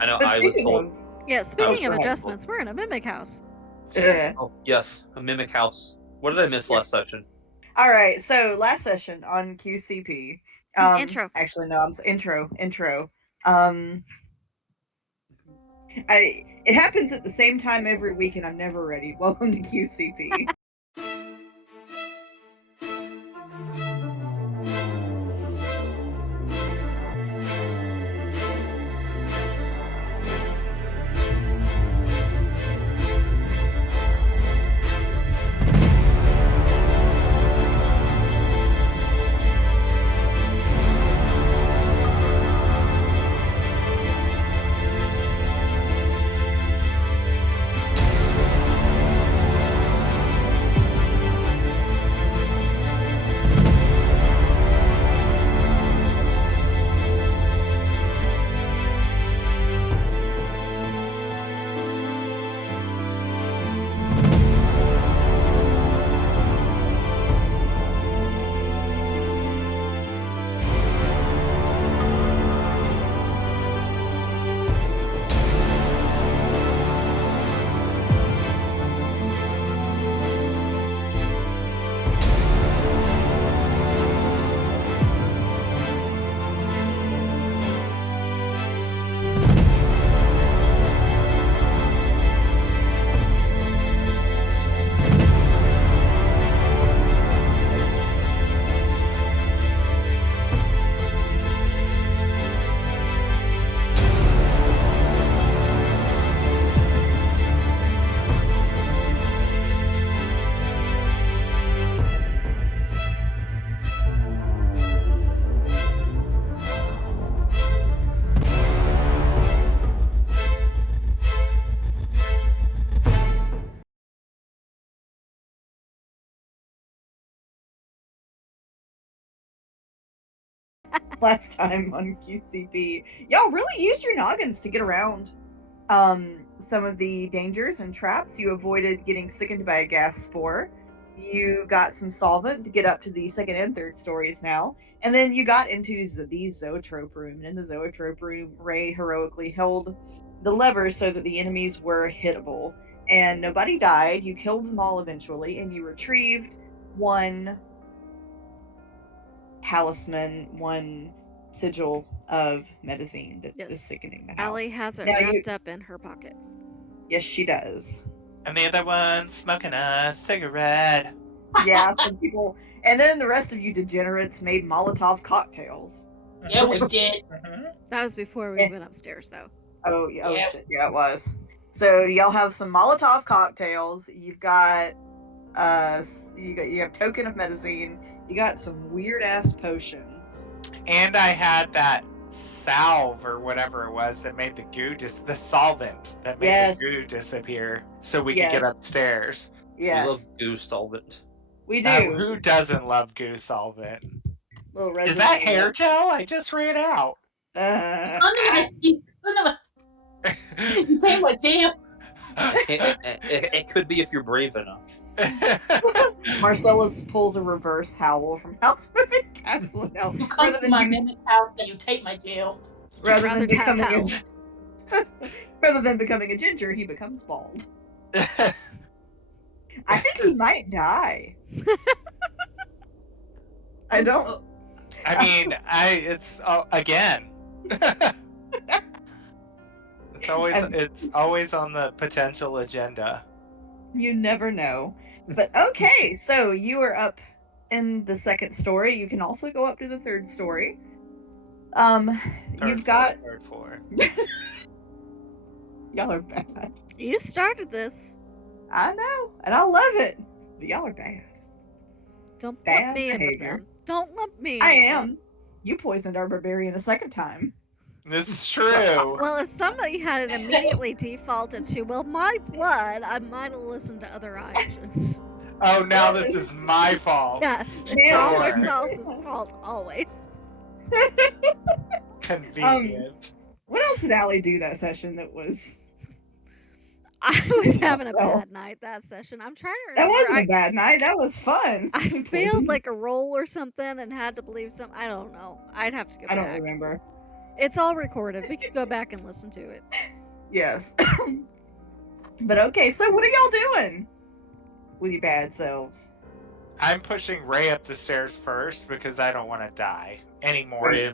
I know But I was speaking told. of, Yeah, speaking of right. adjustments, we're in a mimic house. Oh, yes, a mimic house. What did I miss last session? all right, so last session on QCP. Intro. Actually, no, I'm intro. It happens at the same time every week, and I'm never ready. Welcome to QCP. Last time on QCP, y'all really used your noggins to get around some of the dangers and traps. You avoided getting sickened by a gas spore. You got some solvent to get up to the second and third stories now. And then you got into the zoetrope room. And in the zoetrope room, Ray heroically held the levers so that the enemies were hittable. And nobody died. You killed them all eventually. And you retrieved one talisman, one sigil of medicine that is sickening the house. Allie has it wrapped up in her pocket. Yes, she does. And the other one's smoking a cigarette. Yeah, some people. And then the rest of you degenerates made Molotov cocktails. Yeah, we did. That was before we went upstairs, though. Oh, yeah, oh shit, yeah, it was. So y'all have some Molotov cocktails. You've got, you have token of medicine. You got some weird ass potions. And I had that salve or whatever it was that made the goo the solvent that made the goo disappear so we could get upstairs. Yes. We love goo solvent. We do. Who doesn't love goo solvent? Is that hair gel? I just ran out. You take my jam. It could be if you're brave enough. Marcellus pulls a reverse howl from House Moving Castle. No, you come to my mimic house and you take my jail. Rather than becoming a ginger, he becomes bald. I think he might die. I don't. I mean, it's again. It's always on the potential agenda. You never know. But okay, so you are up in the second story. You can also go up to the third story. Third floor. Y'all are bad. You started this. I know, and I love it. But y'all are bad. Don't lump me in with them. Don't lump me in. I am. You poisoned our barbarian a second time. This is true. Well, if somebody had it immediately defaulted to, well, my blood, I might have listened to other options. Oh, now this is my fault. Yes, it's always else's fault, always. Convenient. What else did Allie do that session that was... I was having a bad night that session. I'm trying to remember. That wasn't a bad night. That was fun. I failed like a roll or something and had to believe something. I don't know. I'd have to go back. I don't remember. It's all recorded. We could go back and listen to it. Yes. But okay, so what are y'all doing with your bad selves? I'm pushing Ray up the stairs first because I don't want to die anymore. Ray,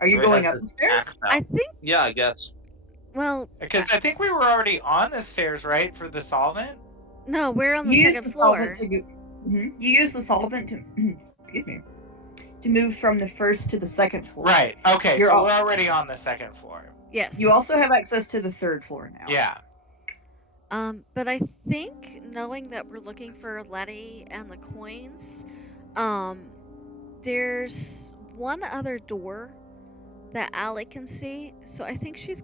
Are you Ray going has up the his stairs? axe out. I think. Yeah, I guess. Well, Because I think we were already on the stairs, right, for the solvent? no, we're on the You use second the floor. solvent to go. You use the solvent to. Excuse me. To move from the first to the second floor. Right. Okay, You're so we're already on the second floor. Yes. You also have access to the third floor now. Yeah. But I think knowing that we're looking for Letty and the coins, there's one other door that Allie can see. So I think she's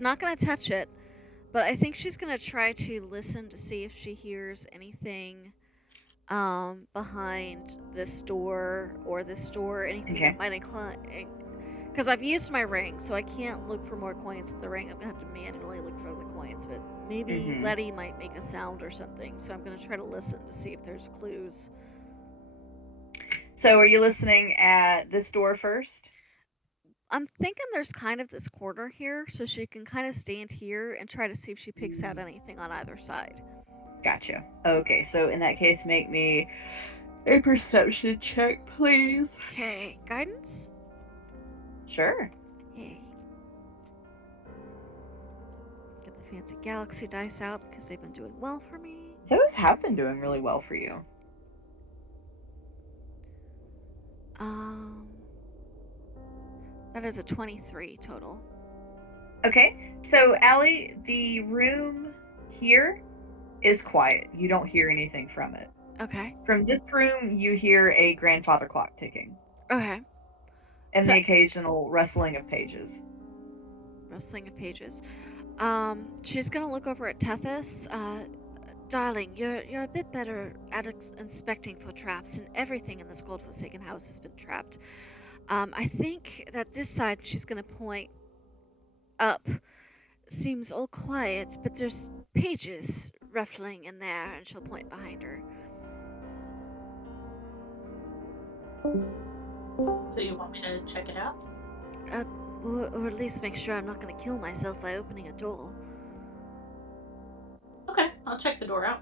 not gonna touch it, but I think she's gonna try to listen to see if she hears anything behind this door or this door, anything that might incline. Because I've used my ring, so I can't look for more coins with the ring. I'm gonna have to manually look for the coins, but maybe Letty might make a sound or something. So I'm gonna try to listen to see if there's clues. So are you listening at this door first? I'm thinking there's kind of this corner here, so she can kind of stand here and try to see if she picks out anything on either side. Gotcha. Okay, so in that case, make me a perception check, please. Okay, guidance? Sure. Yay. Get the fancy galaxy dice out because they've been doing well for me. Those have been doing really well for you. That is a 23 total. Okay, so Allie, the room here is quiet. You don't hear anything from it. Okay. From this room, you hear a grandfather clock ticking. Okay. And So- the occasional rustling of pages. Rustling of pages. She's gonna look over at Tethys. Darling, you're a bit better at inspecting for traps, and everything in this godforsaken house has been trapped. I think that this side she's gonna point up. Seems all quiet, but there's pages ruffling in there, and she'll point behind her. So you want me to check it out? Or at least make sure I'm not gonna kill myself by opening a door. Okay, I'll check the door out.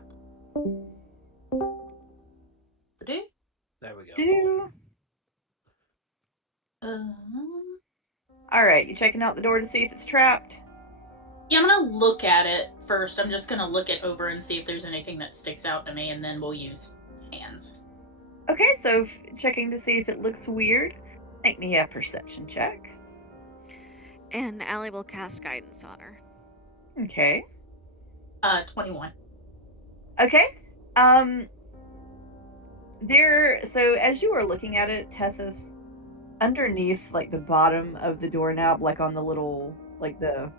Do? There we go. Do. All right, you checking out the door to see if it's trapped? Yeah, I'm gonna look at it first. I'm just gonna look it over and see if there's anything that sticks out to me, and then we'll use hands. Okay, so checking to see if it looks weird. Make me a perception check. And Allie will cast guidance on her. Okay. 21. Okay. So as you are looking at it, Tethys, underneath like the bottom of the doorknob, like on the little like the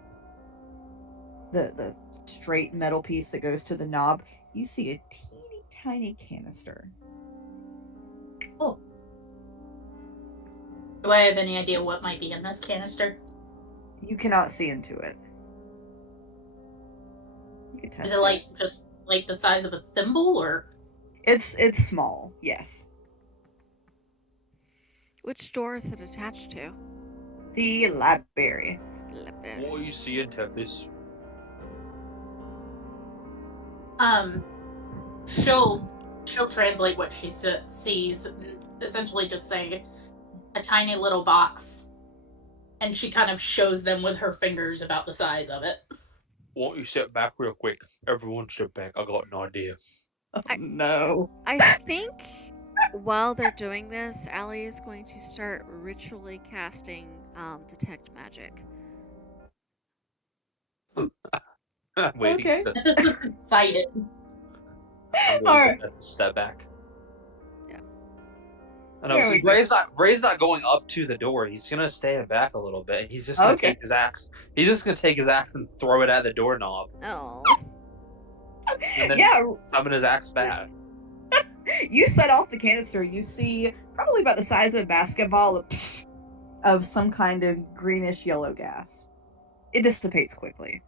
straight metal piece that goes to the knob, you see a teeny tiny canister. Oh. Do I have any idea what might be in this canister? You cannot see into it. You can touch Is it like just like the size of a thimble, or? It's small, yes. Which door is it attached to? The library. What you see in Tethys? She'll translate what she sees, and essentially just say a tiny little box, and she kind of shows them with her fingers about the size of it. Won't you step back real quick? Everyone step back. I got an idea. Oh, no. I think while they're doing this, Allie is going to start ritually casting detect magic. Waiting Okay. to This looks excited. I'm All going right. to step back. Yeah. And There obviously, we go. Ray's not going up to the door. He's gonna stay back a little bit. He's just gonna Okay. take his axe. He's just gonna take his axe and throw it at the doorknob, Oh. and then Yeah, summon his axe back. you set off the canister. You see probably about the size of a basketball of some kind of greenish yellow gas. It dissipates quickly.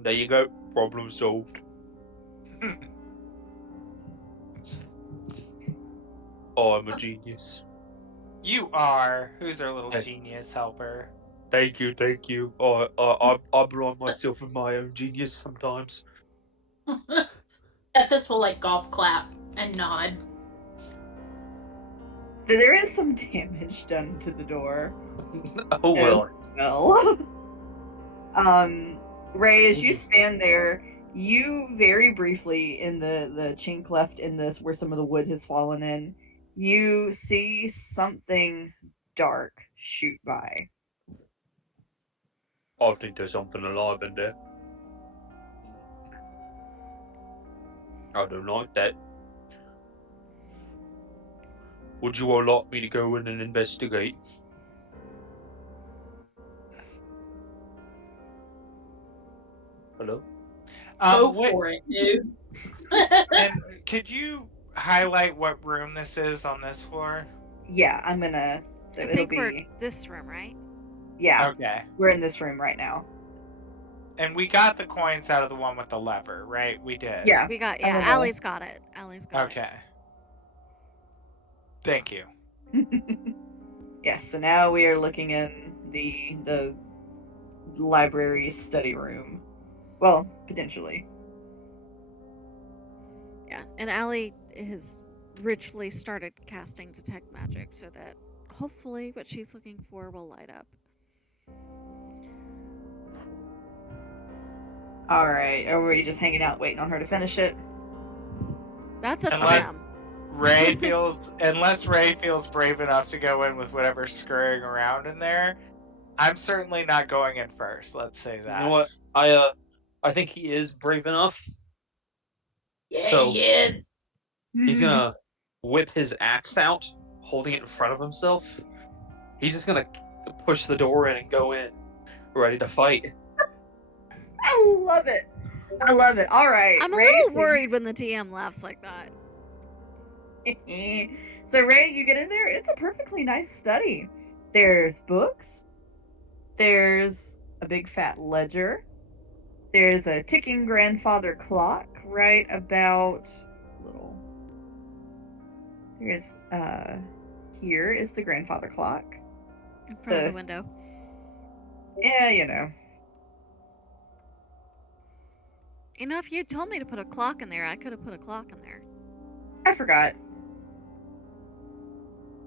There you go. Problem solved. Oh, I'm a genius. You are. Who's our little Hey. genius helper? Thank you, thank you. I blind myself with my own genius sometimes. Tethys will like golf clap and nod. There is some damage done to the door. Oh well. Well. Ray, as you stand there, you very briefly, in the chink left in this where some of the wood has fallen in, you see something dark shoot by. I think there's something alive in there. I don't like that. Would you all like me to go in and investigate? Hello? Go What, for it, dude. and could you highlight what room this is on this floor? Yeah, I'm gonna. So I it'll think we're be. this room, right? Yeah, Okay. we're in this room right now. And we got the coins out of the one with the lever, right? We did. Yeah. We got, I yeah, don't know. Allie's got it. Allie's got Okay. Thank you. Yes, so now we are looking in the library study room. Well, potentially. it. Yeah, and Allie has richly started casting detect magic so that hopefully what she's looking for will light up. Alright, are we just hanging out waiting on her to finish it? That's up Unless- to them. Unless Ray feels brave enough to go in with whatever's scurrying around in there, I'm certainly not going in first. Let's say that. You know what? I think he is brave enough. Yeah, So- he is. He's gonna whip his axe out, holding it in front of himself. He's just gonna push the door in and go in, ready to fight. I love it. I love it. Alright. I'm a Ray, little so- worried when the DM laughs like that. So Ray, you get in there, it's a perfectly nice study. There's books. There's a big fat ledger. There's a ticking grandfather clock right about little. Here's here is the grandfather clock. In front of the window. Yeah, you know. You know, if you had told me to put a clock in there, I could have put a clock in there. I forgot.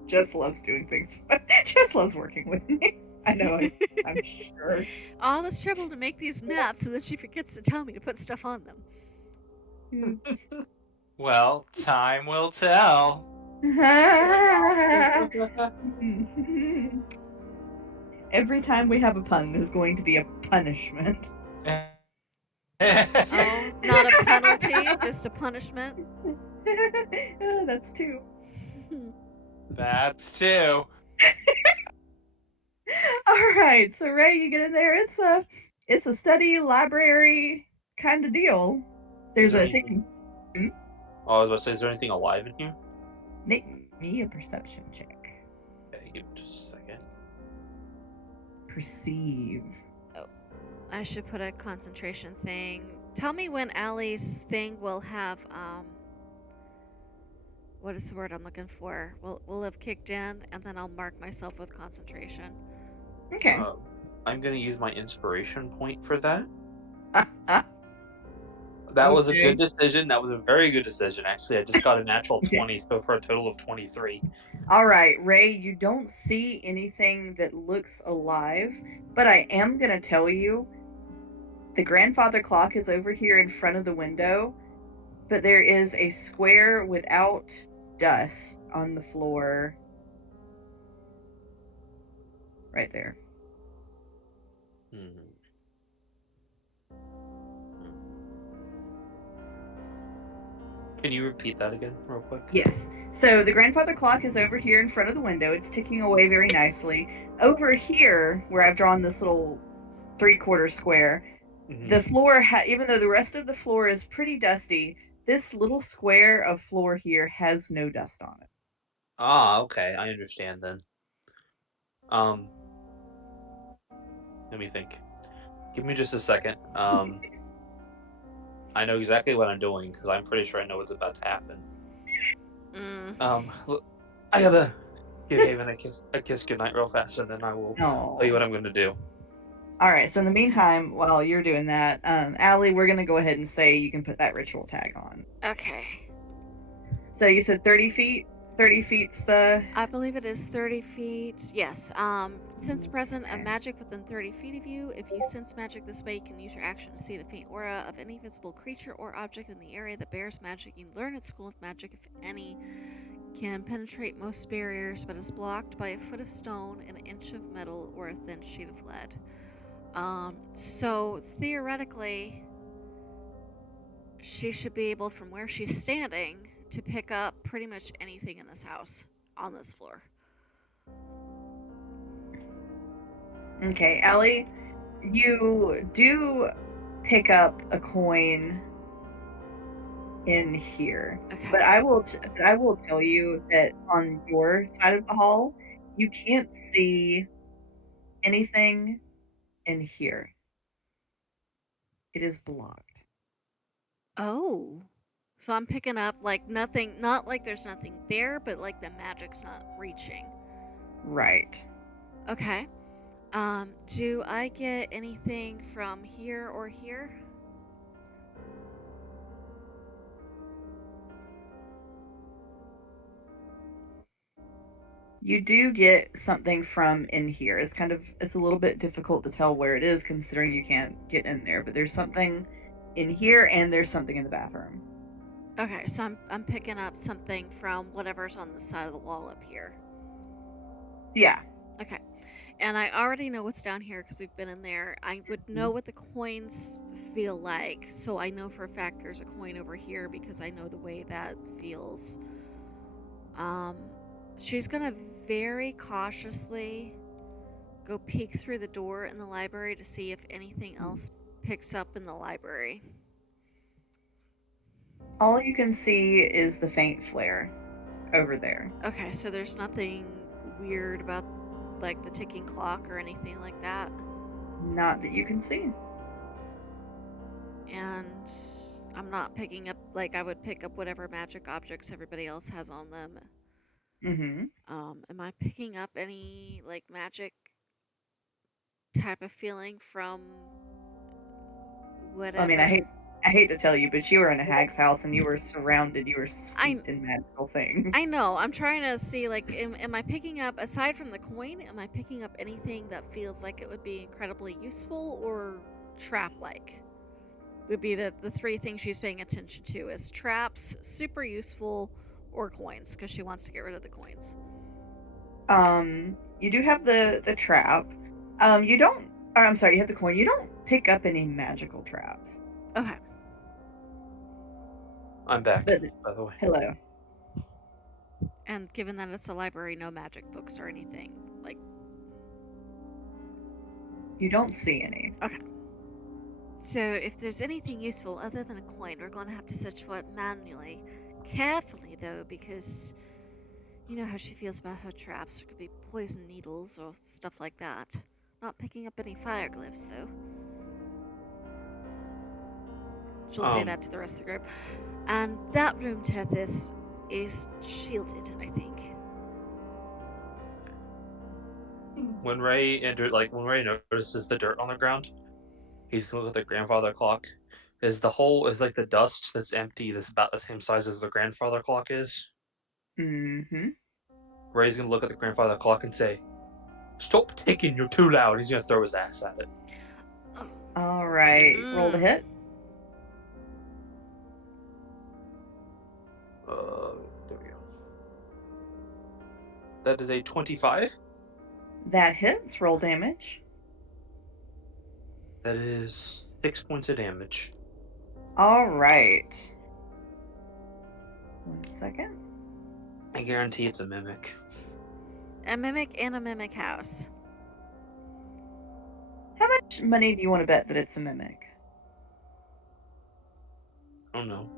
Jess loves doing things. Jess loves working with me. I know, I'm sure. All this trouble to make these maps and then she forgets to tell me to put stuff on them. Well, time will tell. Every time we have a pun, there's going to be a punishment. Oh, not a penalty, just a punishment. That's two. That's two. All right, so Ray, you get in there. It's a study library kind of deal. There's Is there a anything- ticking. Oh, I was about to say, is there anything alive in here? Make me a perception check. Okay, give me just a second. Perceive. I should put a concentration thing. Tell me when Allie's thing will have, what is the word I'm looking for? Will have kicked in, and then I'll mark myself with concentration. Okay. I'm gonna use my inspiration point for that. Ah. That was a Okay. good decision. That was a very good decision, actually. I just got a natural Okay. 20, so for a total of 23. All right, Ray, you don't see anything that looks alive, but I am going to tell you the grandfather clock is over here in front of the window, but there is a square without dust on the floor right there. Mhm. Can you repeat that again, real quick? Yes. So the grandfather clock is over here in front of the window. It's ticking away very nicely. Over here, where I've drawn this little 3/4 square, Mhm. the floor, even though the rest of the floor is pretty dusty, this little square of floor here has no dust on it. Ah, okay, I understand then. Let me think. Give me just a second. I know exactly what I'm doing because I'm pretty sure I know what's about to happen. Mm. I gotta give Haven a kiss goodnight real fast, and then I will tell you what I'm going to do. All right. So in the meantime, while you're doing that, Allie, we're gonna go ahead and say you can put that ritual tag on. Okay. So you said 30 feet. 30 feet's the. I believe it is 30 feet. Yes. Since present a magic within 30 feet of you, if you sense magic this way, you can use your action to see the faint aura of any visible creature or object in the area that bears magic. You learn at School of Magic, if any, can penetrate most barriers, but is blocked by a foot of stone, an inch of metal, or a thin sheet of lead. So theoretically, she should be able, from where she's standing, to pick up pretty much anything in this house on this floor. Okay, Allie, you do pick up a coin in here, Okay. but I will tell you that on your side of the hall, you can't see anything in here. It is blocked. Oh. So I'm picking up like nothing, not like there's nothing there, but like the magic's not reaching. Right. Okay. Do I get anything from here or here? You do get something from in here. It's a little bit difficult to tell where it is considering you can't get in there, but there's something in here and there's something in the bathroom. Okay, so I'm picking up something from whatever's on the side of the wall up here. Yeah. Okay. And I already know what's down here because we've been in there. I would know what the coins feel like, so I know for a fact there's a coin over here because I know the way that feels. She's gonna very cautiously go peek through the door in the library to see if anything else picks up in the library. All you can see is the faint flare over there. Okay, so there's nothing weird about like the ticking clock or anything like that? Not that you can see. And I'm not picking up, like I would pick up whatever magic objects everybody else has on them. Mm-hmm. Am I picking up any like magic type of feeling from whatever? I mean, I hate to tell you, but you were in a hag's house and you were surrounded. You were steeped in magical things. I know. I'm trying to see, like, am I picking up, aside from the coin, am I picking up anything that feels like it would be incredibly useful or trap-like? Would be the three things she's paying attention to is traps, super useful, or coins, because she wants to get rid of the coins. You do have the trap. You don't. Or, I'm sorry, you have the coin. You don't pick up any magical traps. Okay. I'm back, But, by the way. hello. And given that it's a library, no magic books or anything, like... You don't see any. Okay. So if there's anything useful other than a coin, we're going to have to search for it manually. Carefully, though, because you know how she feels about her traps. There could be poison needles or stuff like that. Not picking up any fire glyphs, though. She'll say that to the rest of the group. And that room, Tethys, is shielded, I think. When Ray notices the dirt on the ground, he's looking at the grandfather clock. Is like the dust that's empty that's about the same size as the grandfather clock is? Mm-hmm. Ray's gonna look at the grandfather clock and say, "Stop ticking, you're too loud." He's gonna throw his ass at it. All right, roll the hit. There we go. That is a 25. That hits. Roll damage. That is 6 points of damage. All right. 1 second. I guarantee it's a mimic. A mimic in a mimic house. How much money do you want to bet that it's a mimic? I don't know.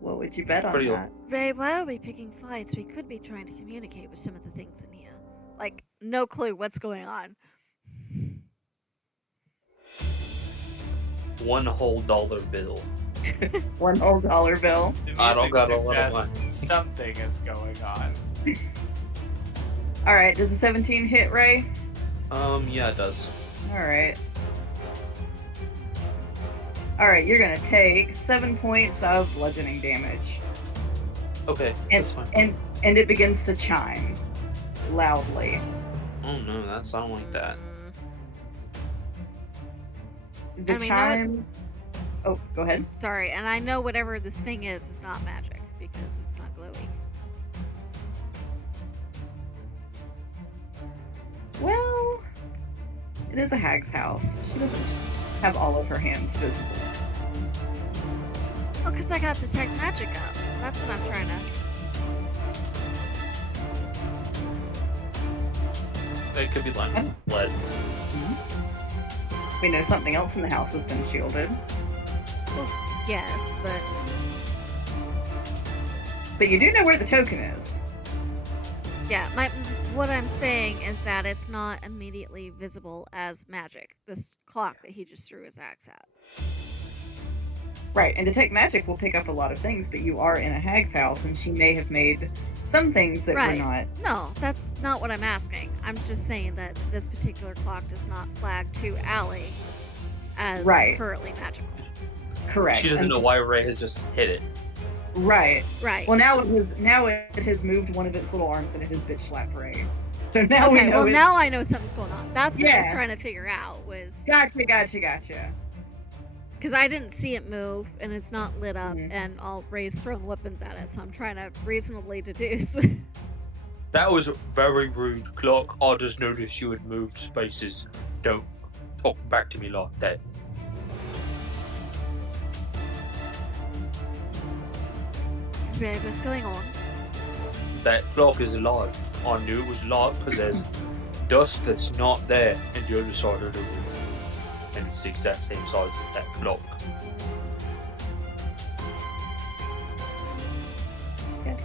What would you bet on Pretty that? Ray, why are we picking fights? We could be trying to communicate with some of the things in here. Like, no clue what's going on. $1 whole dollar bill. $1 whole dollar bill. The I don't music got a lot of suggests money. something is going on. Alright, does a 17 hit, Ray? Yeah, it does. Alright. Alright, you're gonna take 7 points of bludgeoning damage. Okay, And, that's fine. and it begins to chime loudly. Oh no, that sound like that. The And we know chime. Oh, go ahead. Sorry, and I know whatever this thing is not magic because it's not glowy. Well, it is a hag's house. She doesn't have all of her hands visible. Oh, because I got detect magic up. That's what I'm trying to. It could be like lead. We know something else in the house has been shielded. Well, yes, But you do know where the token is. yeah. What I'm saying is that it's not immediately visible as magic. This clock that he just threw his axe at. Right, and detect magic will pick up a lot of things, but you are in a hag's house, and she may have made some things that Right. were not. No, that's not what I'm asking. I'm just saying that this particular clock does not flag to Allie as currently magical. Correct. She doesn't know why Ray has just hit it. Right. Right. Well, now it has moved one of its little arms and it has bitch slapped Ray. So now we okay, know. well, now I know something's going on. That's what I was Yeah. trying to figure out was. Gotcha. Because I didn't see it move, and it's not lit up, Mhm. and all Ray's throwing weapons at it, so I'm trying to reasonably deduce. That was very rude, Clock. I just noticed you had moved spaces. Don't talk back to me like that. Ray, what's going on? That clock is alive. I knew it was alive because there's dust that's not there in the other side of the room. And it's the exact same size as that clock.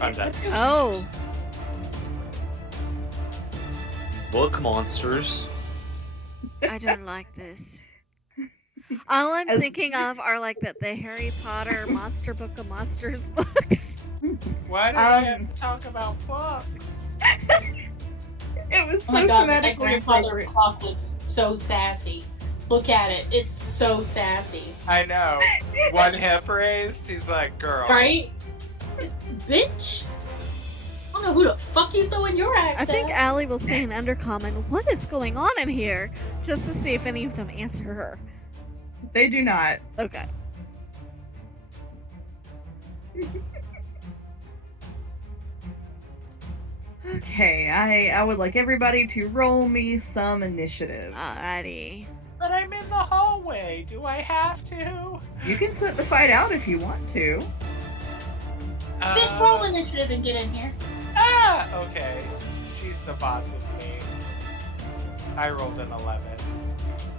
And that Oh. book monsters. I don't like this. All I'm thinking of are like the Harry Potter Monster Book of Monsters books. Why do I have to talk about books? It was Oh my god, that thematically grandfather appropriate. clock looks so sassy. Look at it. It's so sassy. I know. One hip raised, he's like, girl. Right? Bitch! I don't know who the fuck you throwing your axe I think at. Allie will say in undercommon, "What is going on in here?" Just to see if any of them answer her. They do not. Okay. Okay, I would like everybody to roll me some initiative. Alrighty. But I'm in the hallway. Do I have to? You can sit the fight out if you want to. Bitch, roll initiative and get in here. Ah! Okay. She's the boss of me. I rolled an 11.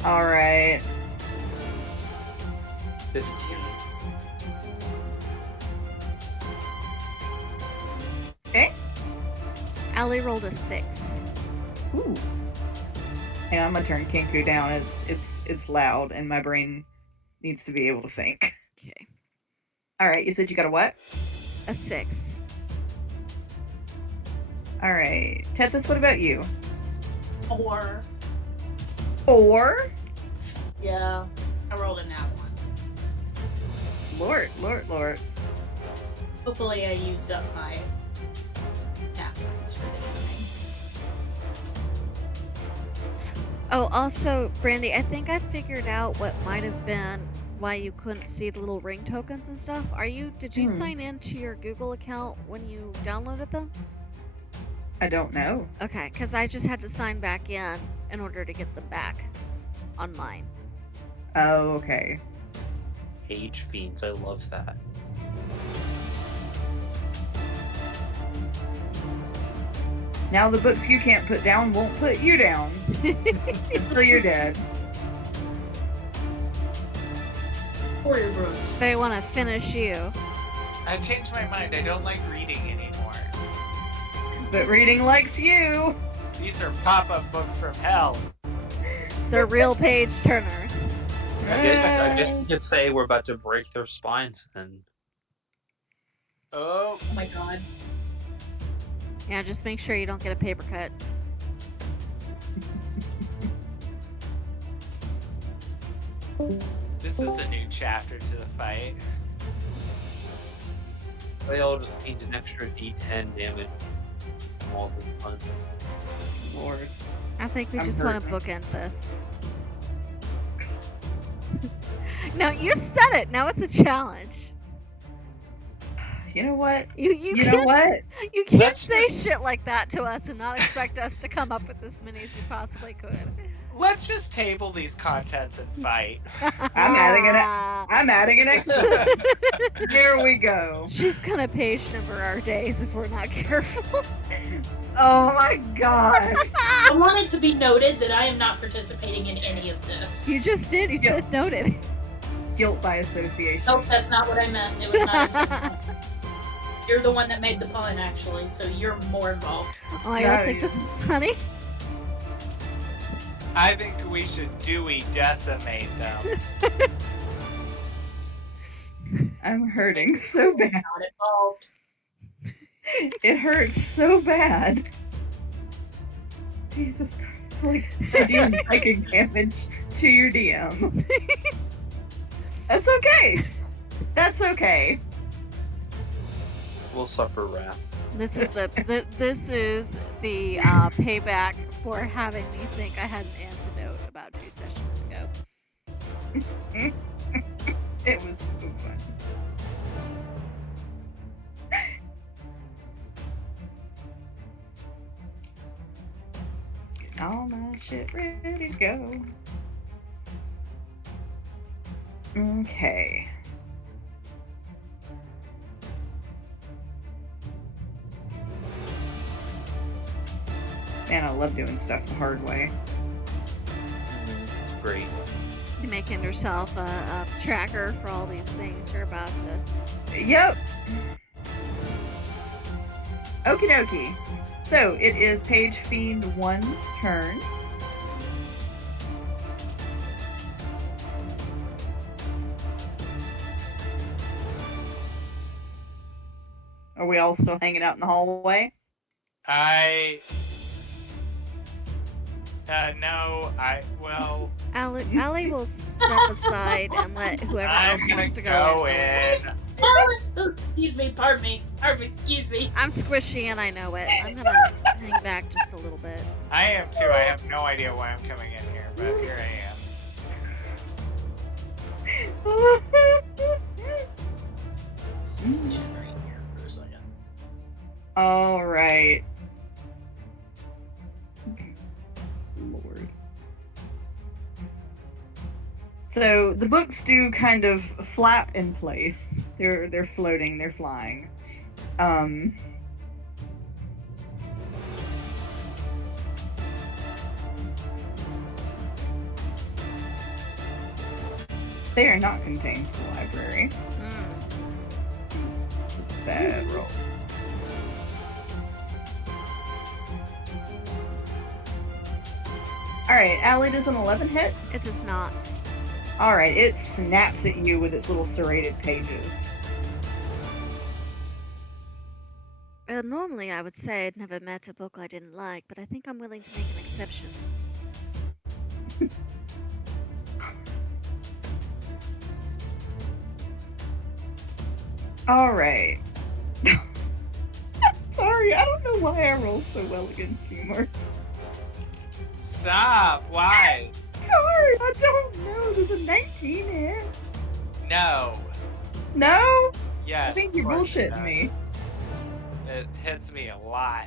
All right. 15. Okay. Allie rolled a 6. Ooh. Hang on, I'm gonna turn Kenku down. It's loud, and my brain needs to be able to think. Okay. All right. You said you got a what? A 6. All right. Tethys, what about you? 4. 4? Yeah. I rolled a nat 1. Lord. Hopefully I used up my nat 1s for the evening. Oh, also, Brandy, I think I figured out what might have been why you couldn't see the little ring tokens and stuff. Did you sign in to your Google account when you downloaded them? I don't know. Okay, because I just had to sign back in order to get them back on mine. Oh, okay. Page fiends, I love that. Now the books you can't put down won't put you down until you're dead. Warrior Brooks. They want to finish you. I changed my mind. I don't like reading anymore. But reading likes you. These are pop-up books from hell. They're real page turners. I guess you could say we're about to break their spines and Oh. Oh my god. Yeah, just make sure you don't get a paper cut. This is a new chapter to the fight. They all just gained an extra D10 damage from all the fun. Lord. I think we I'm just want to hurting. bookend this. No, you said it. Now it's a challenge. You know what? You know what? You can't Let's say just- shit like that to us and not expect us to come up with as many as we possibly could. Let's just table these contents and fight. I'm adding an extra. Here we go. She's gonna page number our days if we're not careful. Oh my god. I want it to be noted that I am not participating in any of this. You just did. You said noted. Guilt by association. Nope, that's not what I meant. It was not intentional. You're the one that made the pun, actually, so you're more involved. Oh, I don't think this is funny. I think we should Dewey decimate them. I'm hurting so bad. Not involved. It hurts so bad. Jesus Christ. Like, dealing psychic damage to your DM. That's okay. That's okay. We'll suffer wrath. This is the payback for having me think I had an antidote about 2 sessions ago. It was so fun. Getting all my shit ready to go. Okay. Man, I love doing stuff the hard way. It's great. You're making yourself a tracker for all these things you're about to. Yep. Okie dokie. So it is Page Fiend 1's turn. Are we all still hanging out in the hallway? Well, Allie will step aside and let whoever else I'm gonna wants to go in. in. Excuse me, pardon me, excuse me. I'm squishy and I know it. I'm gonna hang back just a little bit. I am too. I have no idea why I'm coming in here, but here I am. Right here for a second. All right. Lord. So the books do kind of flap in place. They're floating. They're flying. They are not contained to the library. Bad roll. Alright, Allie, does an 11 hit? It does not. Alright, it snaps at you with its little serrated pages. Well, normally I would say I'd never met a book I didn't like, but I think I'm willing to make an exception. Alright. Sorry, I don't know why I roll so well against humors. Stop! Why? Sorry, I don't know. Does a 19 hit? No. No? Yes. I think you're of course it bullshitting me. does. It hits me a lot.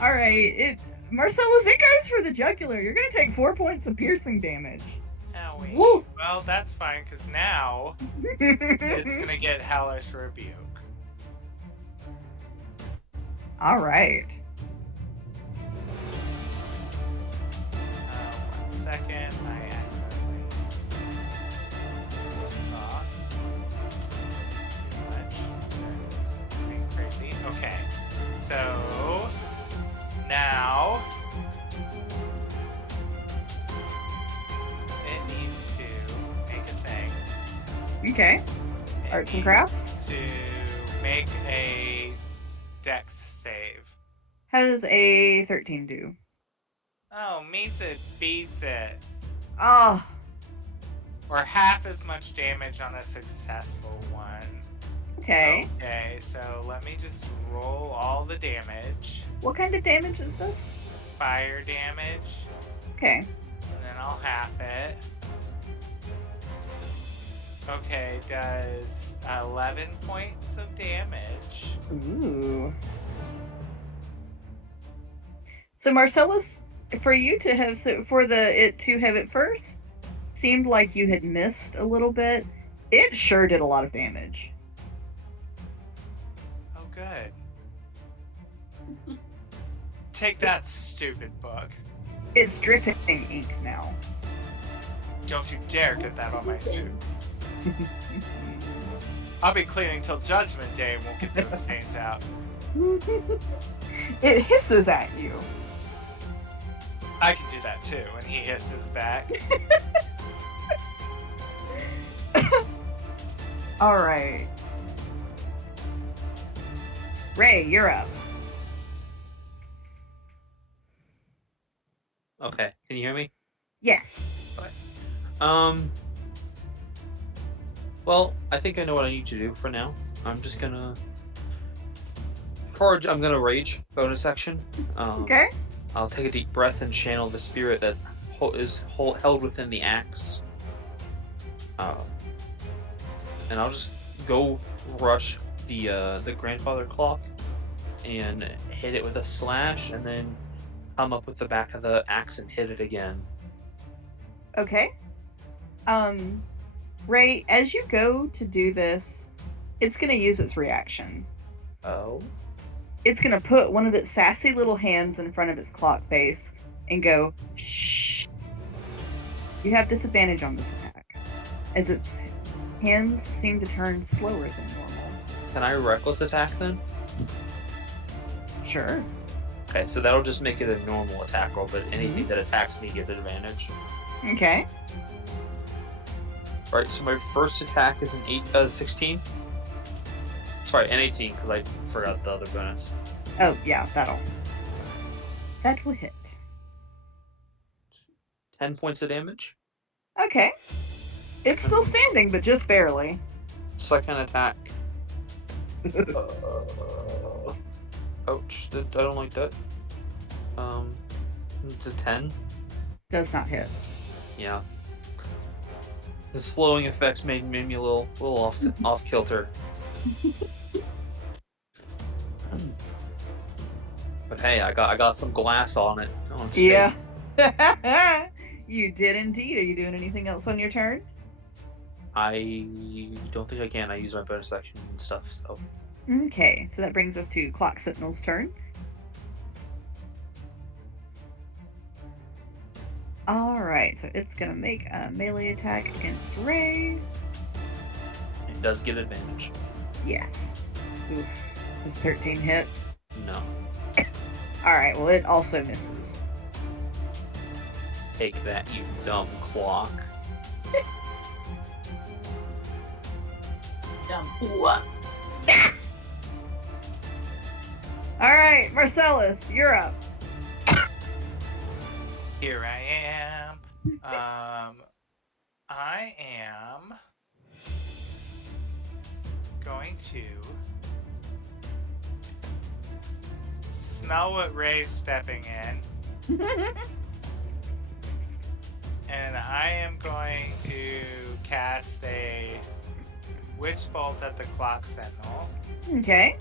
Alright, Marcellus, it goes for the jugular. You're gonna take 4 points of piercing damage. Owie. Woo! Well, that's fine, because now it's gonna get hellish rebuke. Alright. 1 second. I accidentally took off too much. That is being crazy. Okay. So now it needs to make a thing. Okay. It Arts and needs crafts? to make a dex save. How does a 13 do? Oh, meets it, beats it. Oh. Or half as much damage on a successful one. Okay. Okay, so let me just roll all the damage. What kind of damage is this? Fire damage. Okay. And then I'll half it. Okay, does 11 points of damage. Ooh. So Marcellus, for you to have it to have it first, seemed like you had missed a little bit. It sure did a lot of damage. Oh, good. Take that, stupid bug. It's dripping ink now. Don't you dare get that on my suit. I'll be cleaning till Judgment Day and won't get those stains out. It hisses at you. I can do that too, and he hisses back. Alright. Ray, you're up. Okay, can you hear me? Yes. Well, I think I know what I need to do for now. I'm just gonna charge. I'm gonna rage bonus action. Okay. I'll take a deep breath and channel the spirit that is held within the axe. And I'll just go rush the grandfather clock and hit it with a slash, and then come up with the back of the axe and hit it again. Okay. Ray, as you go to do this, it's going to use its reaction. Oh? It's going to put one of its sassy little hands in front of its clock face and go, shh. You have disadvantage on this attack, as its hands seem to turn slower than normal. Can I reckless attack then? Sure. Okay, so that'll just make it a normal attack roll, but anything that attacks me gets advantage. Okay. Right, so my first attack is an 16. Sorry, an 18, because I forgot the other bonus. Oh, yeah, that will hit. 10 points of damage. Okay. It's still standing, but just barely. Second attack. Ouch, I don't like that. It's a 10. Does not hit. Yeah. This flowing effects made me a little off kilter. But hey, I got some glass on it. Yeah. You did indeed. Are you doing anything else on your turn? I don't think I can. I use my bonus action and stuff, so. Okay, so that brings us to Clock Sentinel's turn. Alright, so it's gonna make a melee attack against Ray. It does get advantage. Yes. Oof. Does 13 hit? No. Alright, well it also misses. Take that, you dumb clock. Dumb what? Alright, Marcellus, you're up. Here I am. I am going to smell what Ray's stepping in, and I am going to cast a Witch Bolt at the Clock Sentinel Okay.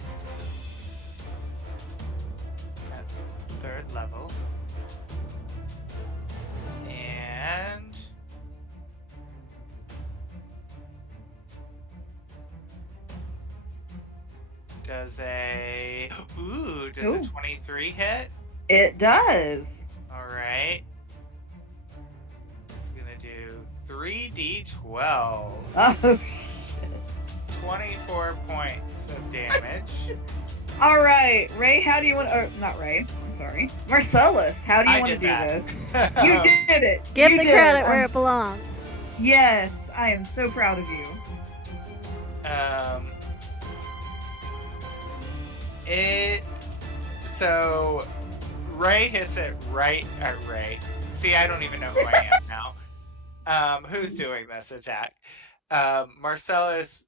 at 3rd level. And does a 23 hit? It does. Alright. It's gonna do 3d12. Oh, shit. 24 points of damage. Alright, Ray, how do you want to... not Ray, I'm sorry. Marcellus, how do you want to do this? You did it! Give You the did credit it. where it belongs. Yes, I am so proud of you. It So Ray hits it right at Ray. See, I don't even know who I am now. Who's doing this attack? Marcellus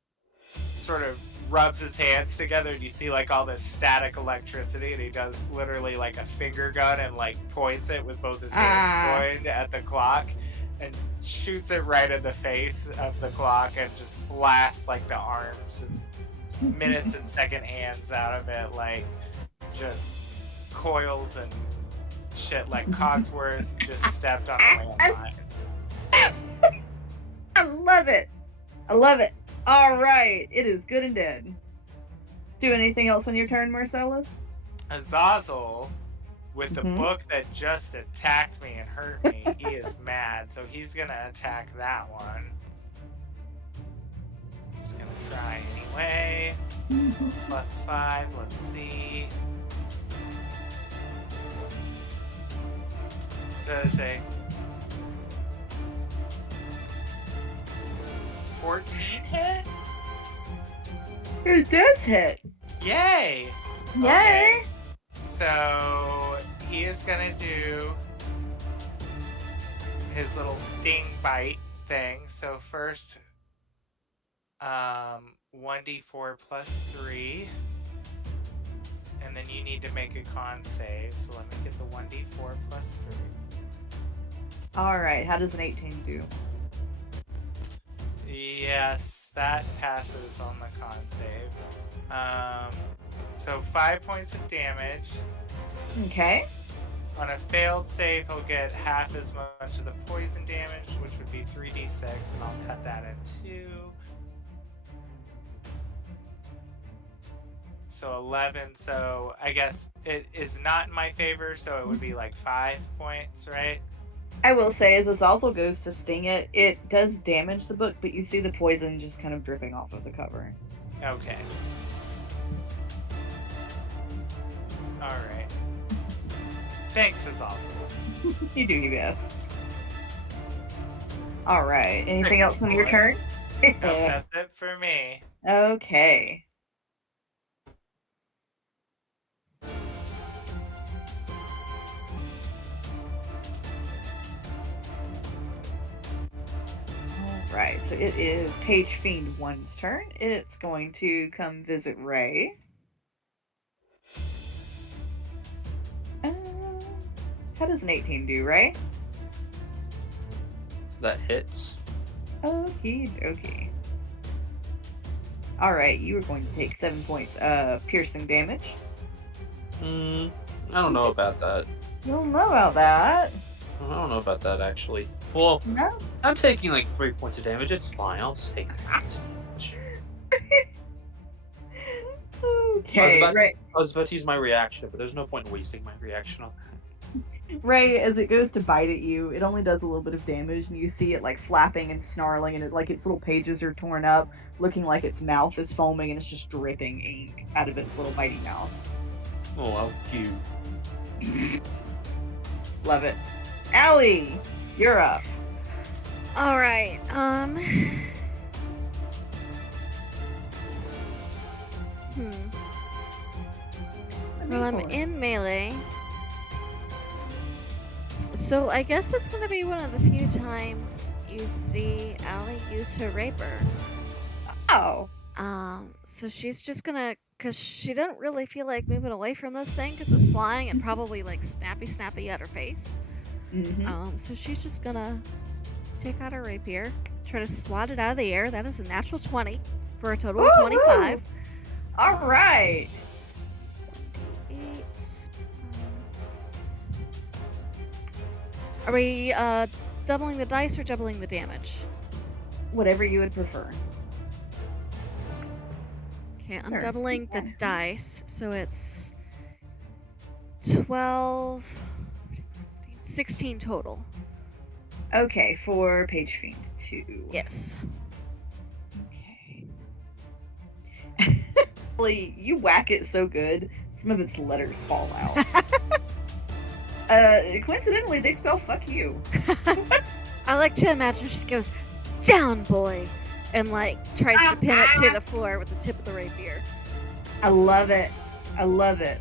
sort of rubs his hands together, and you see like all this static electricity, and he does literally like a finger gun and like points it with both his hands pointed at the clock and shoots it right in the face of the clock and just blasts like the arms and minutes and second hands out of it, like just coils and shit like Cogsworth just stepped on a landmine. I love it. I love it. All right, it is good and dead. Do anything else on your turn, Marcellus? Azazel, with the book that just attacked me and hurt me, he is mad, so he's gonna attack that one. He's gonna try anyway. So +5, let's see. Does a 14 hit? It does hit. Yay! Yay! Okay. So he is gonna do his little sting bite thing. So first, 1d4 +3, and then you need to make a con save. So let me get the 1d4 +3. All right. How does an 18 do? Yes, that passes on the con save. So 5 points of damage. Okay. On a failed save, he'll get half as much of the poison damage, which would be 3d6, and I'll cut that in 2. So 11, so I guess it is not in my favor, so it would be like 5 points, right? I will say, as this also goes to sting it, it does damage the book, but you see the poison just kind of dripping off of the cover. Okay. Alright. Thanks, Azazel. You do your best. Alright, anything else on your turn? Nope, that's it for me. Okay. Right, so it is Page Fiend 1's turn. It's going to come visit Ray. How does an 18 do, Ray? That hits. Okie dokie. Alright, you are going to take 7 points of piercing damage. I don't know about that. You don't know about that. I don't know about that, actually. Well, No? I'm taking like 3 points of damage. It's fine. I'll just take that. Okay, right. I was about to use my reaction, but there's no point in wasting my reaction on that. Ray, as it goes to bite at you, it only does a little bit of damage, and you see it like flapping and snarling, and it, like its little pages are torn up, looking like its mouth is foaming, and it's just dripping ink out of its little bitey mouth. Oh, how cute. Love it. Allie, you're up. All right. Well, I'm in melee. So I guess it's gonna be one of the few times you see Allie use her rapier. Oh. So she's just gonna, cause she doesn't really feel like moving away from this thing, cause it's flying and probably like snappy at her face. So she's just gonna take out her rapier, try to swat it out of the air. That is a natural 20 for a total of 25. All right. 8 Are we doubling the dice or doubling the damage? Whatever you would prefer. Okay, I'm doubling the dice, so it's 12, 16 total. Okay, for Page Fiend 2. Yes. Okay. You whack it so good, some of its letters fall out. Coincidentally, they spell fuck you. I like to imagine she goes, down, boy, and like tries to pin it to the floor with the tip of the rapier. I love it. I love it.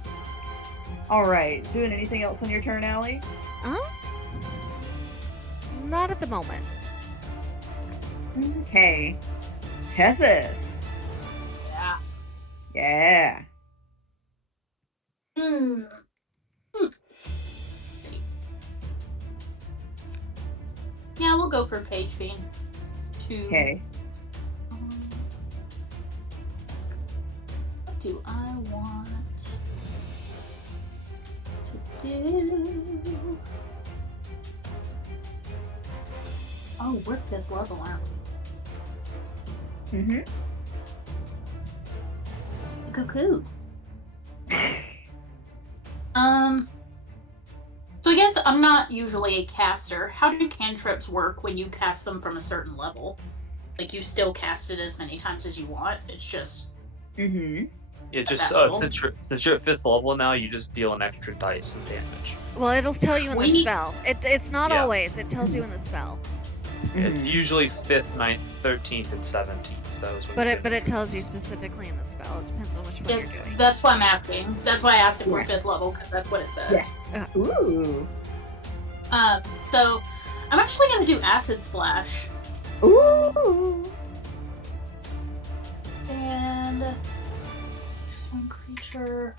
Alright, doing anything else on your turn, Allie? Not at the moment. Okay. Tethys. Yeah. Yeah. Let's see. Yeah, we'll go for Page Fiend. 2. Okay. What do I want to do? Oh, we're 5th level, aren't we? Mm-hmm. Cuckoo. So I guess I'm not usually a caster. How do cantrips work when you cast them from a certain level? Like, you still cast it as many times as you want. It's just Mm-hmm. Yeah, just that level. since you're at 5th level now, you just deal an extra dice of damage. Well, it'll tell you in the Sweet. spell. It's not Yeah. always. It tells you in the spell. It's usually 5th, 9th, 13th, and 17th. That was when But you it tells you specifically in the spell. It depends on which one Yeah, you're doing. that's why I'm asking. That's why I asked it for Yeah. 5th level, because that's what it says. Ooh. So I'm actually going to do Acid Splash. Ooh. And just one creature.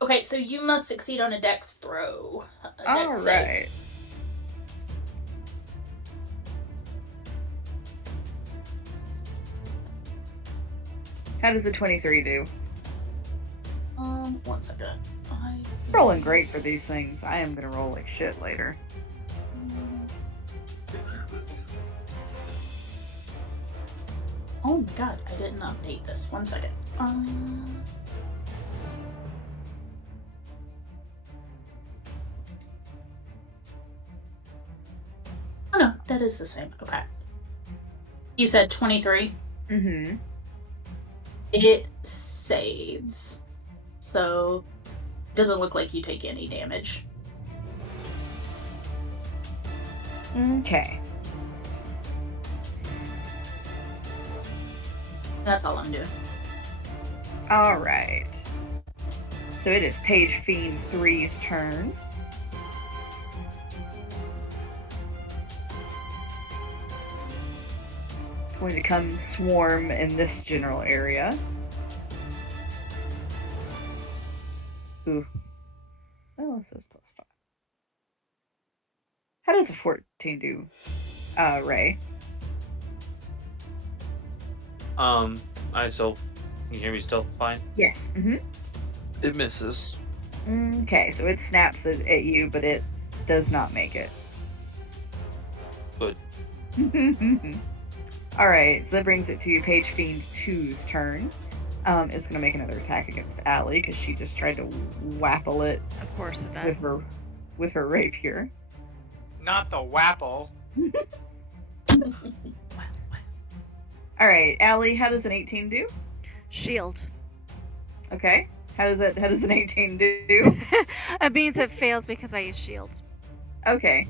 Okay, so you must succeed on a dex throw. A dex save. Alright. How does the 23 do? 1 second. I think... Rolling great for these things. I am gonna roll like shit later. Oh my god, I didn't update this. 1 second. Oh no, that is the same. Okay. You said 23. Mm-hmm. It saves. So, it doesn't look like you take any damage. Okay. That's all I'm doing. Alright. So it is Page Fiend 3's turn. Going to come swarm in this general area. Ooh. Oh, this is +5. How does a 14 do, Ray? I still, can you hear me still fine? Yes. Mm-hmm. It misses. Okay, so it snaps at you, but it does not make it. Good. Alright, so that brings it to Page Fiend 2's turn. It's gonna make another attack against Allie, because she just tried to wapple it Of course it does. with her rapier. Not the wapple. Alright, Allie, how does an 18 do? Shield. Okay. How does an 18 do? It means it fails because I use shield. Okay.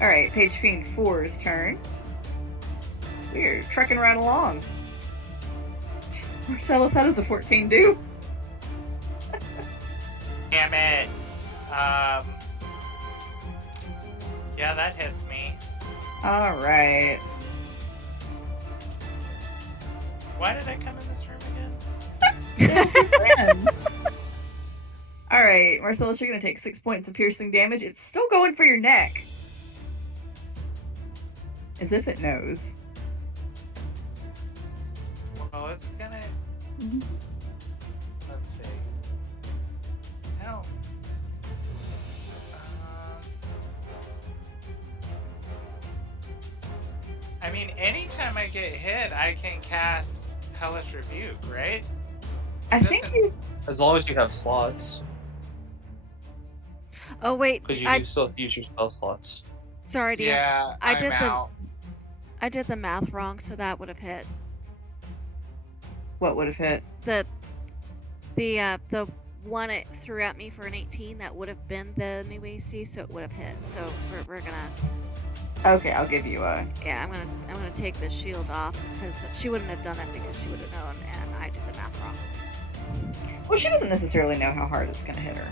Alright, Page Fiend 4's turn. We're trucking right along. Marcellus, how does a 14 do? Damn it. Yeah, that hits me. Alright. Why did I come in this room again? Alright, Marcellus, you're gonna take 6 points of piercing damage. It's still going for your neck. As if it knows. Well, it's gonna... Let's see. I don't... I mean, anytime I get hit, I can cast Hellish Rebuke, right? I think Doesn't- you... As long as you have slots, Oh wait, because you I do still have to use your spell slots. sorry, Dan. Yeah, I I'm did the- out. I did the math wrong, so that would have hit. What would have hit? The one it threw at me for an 18, that would have been the new AC, so it would have hit. So we're gonna, Okay, I'll give you a... yeah, I'm gonna take the shield off because she wouldn't have done it because she would have known, and I did the math wrong. Well, she doesn't necessarily know how hard it's going to hit her.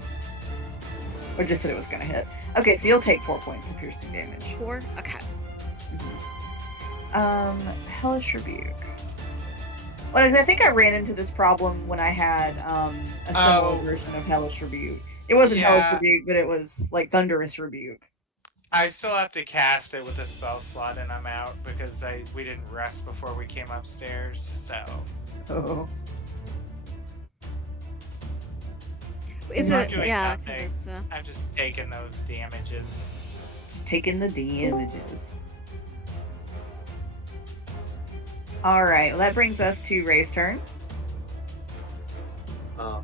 Or just that it was going to hit. Okay, so you'll take 4 points of piercing damage. 4? Okay. Hellish Rebuke. Well, I think I ran into this problem when I had a similar version of Hellish Rebuke. It wasn't Hellish Rebuke, but it was like Thunderous Rebuke. I still have to cast it with a spell slot, and I'm out because we didn't rest before we came upstairs. So. Oh. Is I'm it? doing Yeah, 'cause nothing. it's. I'm just taking those damages. Just taking the damages. All right. Well, that brings us to Ray's turn. The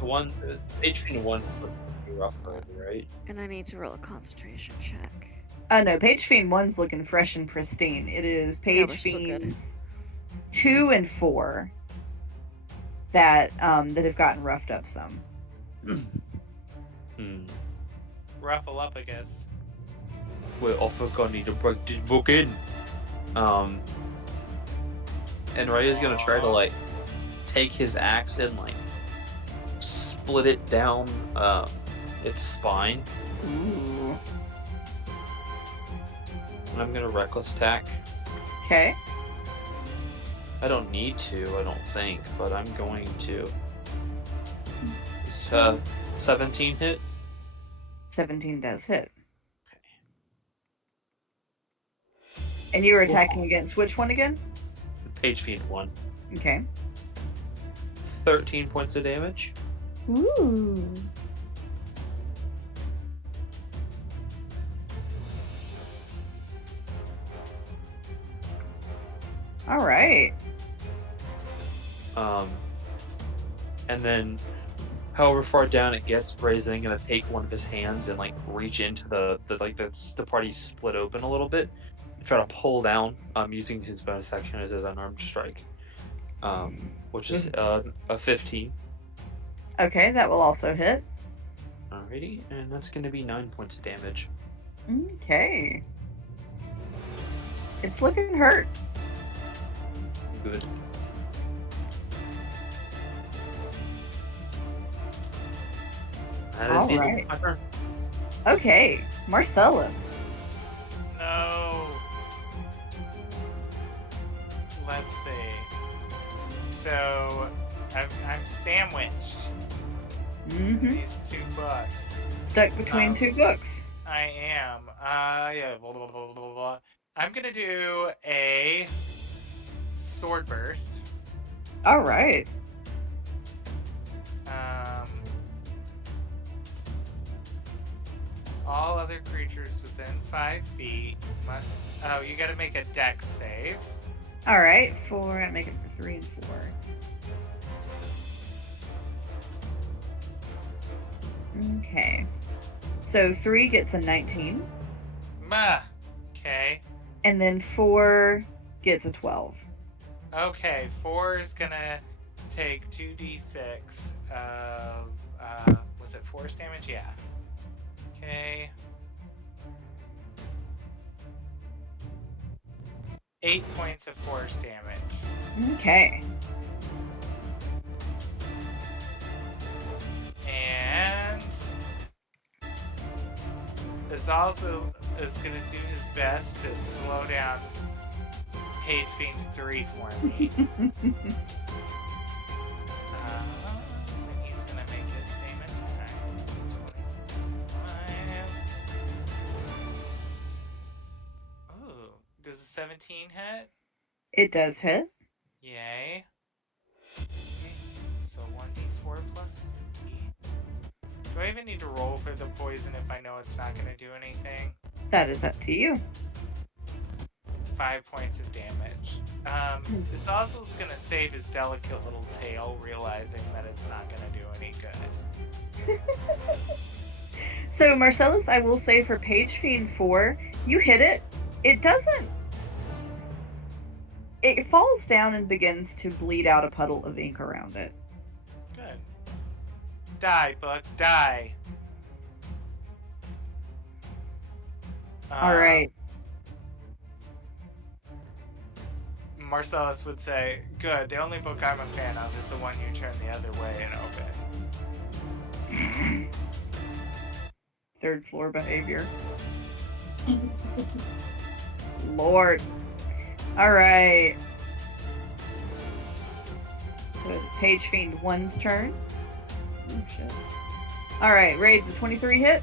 one page fiend 1 would be rough already, right? And I need to roll a concentration check. No, Page Fiend 1's looking fresh and pristine. It is Yeah, Page we're still good. Fiends 2 and 4 that that have gotten roughed up some. Ruffle up, I guess. Well, I think I need to break this book in. And Ray is gonna try to like take his axe and like split it down its spine. Ooh. And I'm gonna reckless attack. Okay. I don't need to, I don't think, but I'm going to. It's 17 hit. 17 does hit. And you were attacking against which one again? Page Fiend 1. Okay. 13 points of damage. Ooh. All right. And then however far down it gets, Ray's then gonna take one of his hands and like reach into the party split open a little bit and try to pull down using his bonus action as his unarmed strike. Which is a 15. Okay, that will also hit. Alrighty, and that's gonna be 9 points of damage. Okay. It's looking hurt. Good. That is the end of my turn. Okay, Marcellus. No. Let's see. So, I'm sandwiched. These 2 books. Stuck between 2 books. I am. Yeah. Blah, blah, blah, blah, blah. I'm gonna do a sword burst. All right. All other creatures within 5 feet must. Oh, you gotta make a dex save. All right. 4. I make it for 3 and 4. Okay. So 3 gets a 19. Okay. And then 4 gets a 12. Okay, 4 is gonna take 2d6 of, was it force damage? Yeah. Okay. 8 points of force damage. Okay. And Azalzo is gonna do his best to slow down Page Fiend 3 for me. And he's gonna make his same attack. 25. Ooh, does a 17 hit? It does hit. Yay. So 1d4 plus 3. Do I even need to roll for the poison if I know it's not gonna do anything? That is up to you. 5 points of damage. This also is gonna save his delicate little tail, realizing that it's not gonna do any good. So, Marcellus, I will say for Page Fiend 4, you hit it. It doesn't. It falls down and begins to bleed out a puddle of ink around it. Good. Die, Buck, die. All right. Marcellus would say, "Good. The only book I'm a fan of is the one you turn the other way and open." Third floor behavior. Lord. All right. So it's Page Fiend 1's turn. Oh, shit. All right, Raid's a 23 hit.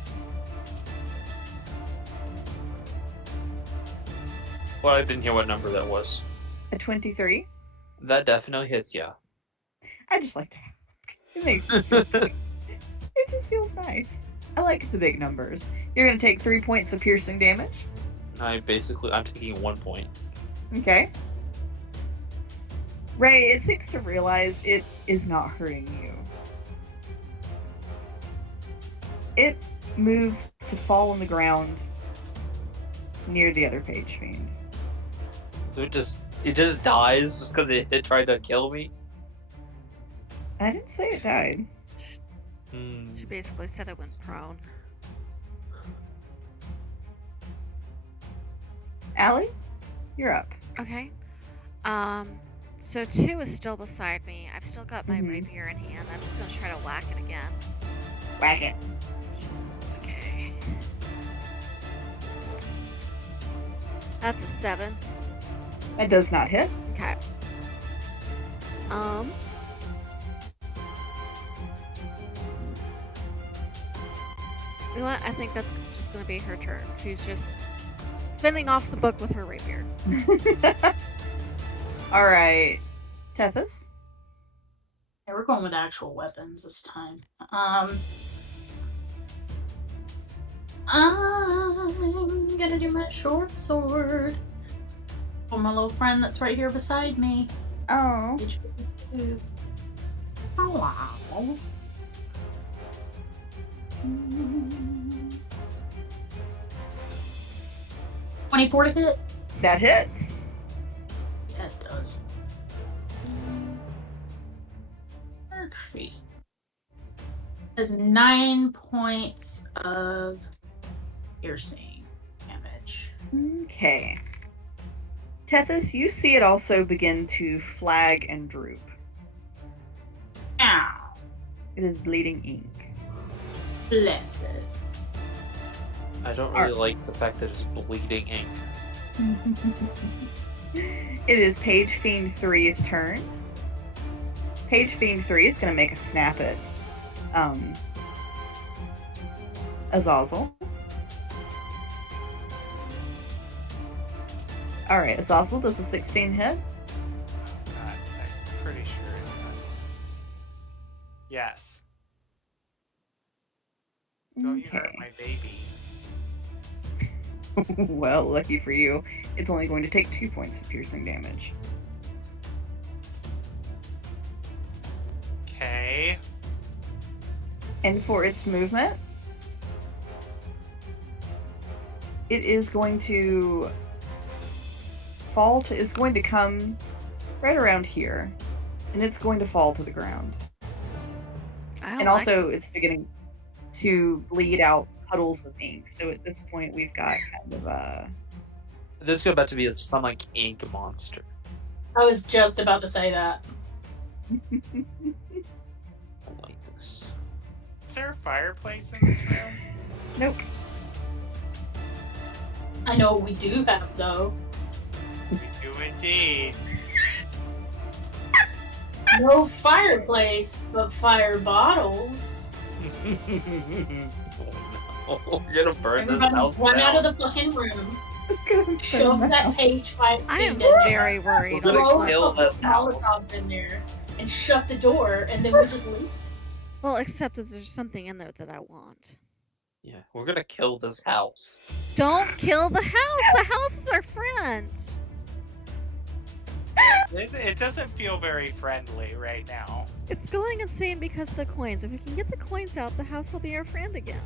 Well, I didn't hear what number that was. A 23. That definitely hits, yeah. I just like to ask. It makes me feel good. It just feels nice. I like the big numbers. You're going to take 3 points of piercing damage. I'm taking 1 point. Okay. Ray, it seems to realize it is not hurting you. It moves to fall on the ground near the other Page Fiend. So it just dies just because it tried to kill me? I didn't say it died. She basically said it went prone. Allie, you're up. Okay. So 2 is still beside me. I've still got my Mhm. rapier in hand. I'm just gonna try to whack it again. Whack it. It's okay. That's a 7. That does not hit. Okay. You know what? I think that's just gonna be her turn. She's just fending off the book with her rapier. All right. Tethys? Yeah, we're going with actual weapons this time. I'm gonna do my short sword for my little friend that's right here beside me. Oh. Hello. 24 to hit? That hits. Yeah, it does. She has 9 points of piercing damage. Okay. Tethys, you see it also begin to flag and droop. Ow. It is bleeding ink. Bless it. I don't really like the fact that it's bleeding ink. It is Page Fiend 3's turn. Page Fiend 3 is going to make a snap at Azazel. Alright, Azazel, does the 16 hit? I'm pretty sure it does. Yes. Don't you hurt my baby. Well, lucky for you, it's only going to take 2 points of piercing damage. Okay. And for its movement, it is going to it's going to come right around here, and it's going to fall to the ground. And also, it's beginning to bleed out puddles of ink. So at this point, we've got kind of a... This is about to be some like ink monster. I was just about to say that. I like this. Is there a fireplace in this room? Nope. I know what we do have, though. We do indeed. No fireplace, but fire bottles. Oh no. You're gonna burn this Everybody house run down. out of the fucking room. Shove that page 5 I am feet in there. very worried. We're gonna Throw kill a couple this house. Molotovs in there and shut the door, and then we just leave. Well, except that there's something in there that I want. Yeah, we're gonna kill this house. Don't kill the house! The house is our friend! It doesn't feel very friendly right now. It's going insane because of the coins. If we can get the coins out, the house will be our friend again.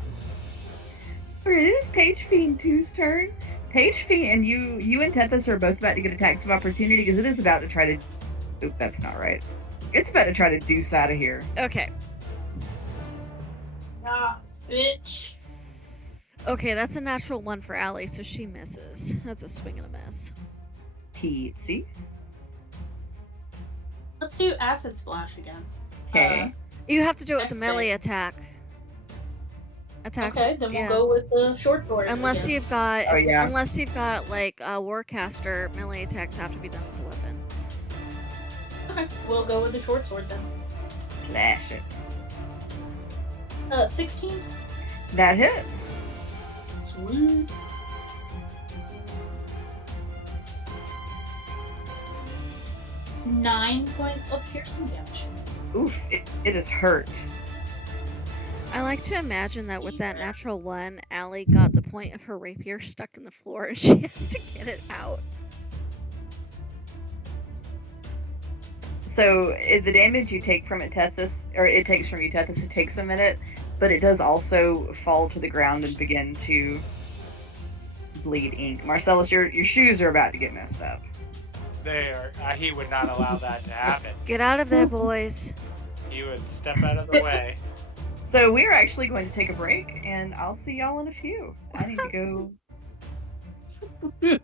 Alright, it is Page Fiend 2's turn. Page Fiend, and you and Tethys are both about to get attacks of opportunity because it is about to try to... Oop, that's not right. It's about to try to deuce out of here. Okay. Ah, bitch. Okay, that's a natural 1 for Allie, so she misses. That's a swing and a miss. Teetsy. let's do acid splash again. Okay. You have to do it with the Dex melee save. attack. Attacks. Okay, then we'll yeah. go with the short sword. Unless again. you've got, Oh, yeah. unless you've got like a warcaster, melee attacks have to be done with a weapon. Okay, we'll go with the short sword then. Slash it. 16. That hits. Sweet. Nine points of piercing damage. Oof, it is hurt. I like to imagine that with that natural one, Allie got the point of her rapier stuck in the floor and she has to get it out. So the damage you take from it, Tethys, or it takes from you, Tethys, it takes a minute, but it does also fall to the ground and begin to bleed ink. Marcellus, your shoes are about to get messed up. They are. He would not allow that to happen. Get out of there, boys. He would step out of the way. So we're actually going to take a break, and I'll see y'all in a few. I need to go.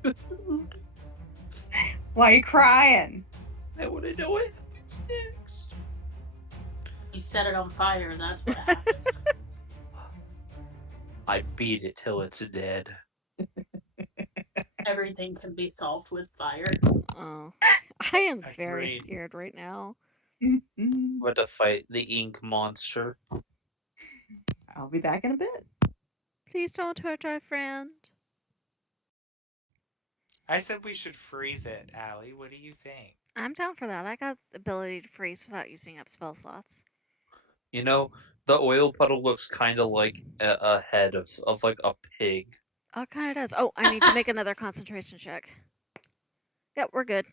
Why are you crying? I want to know what happens next. You set it on fire, that's what happens. I beat it till it's dead. Everything can be solved with fire. Oh, I am very Agreed. scared right now. Mm-mm. What to fight the ink monster. I'll be back in a bit. Please don't hurt our friend. I said we should freeze it, Allie. What do you think? I'm down for that. I got the ability to freeze without using up spell slots. You know, the oil puddle looks kind of like a head of like a pig. Oh, it kind of does. Oh, I need to make another concentration check. Yep, we're good.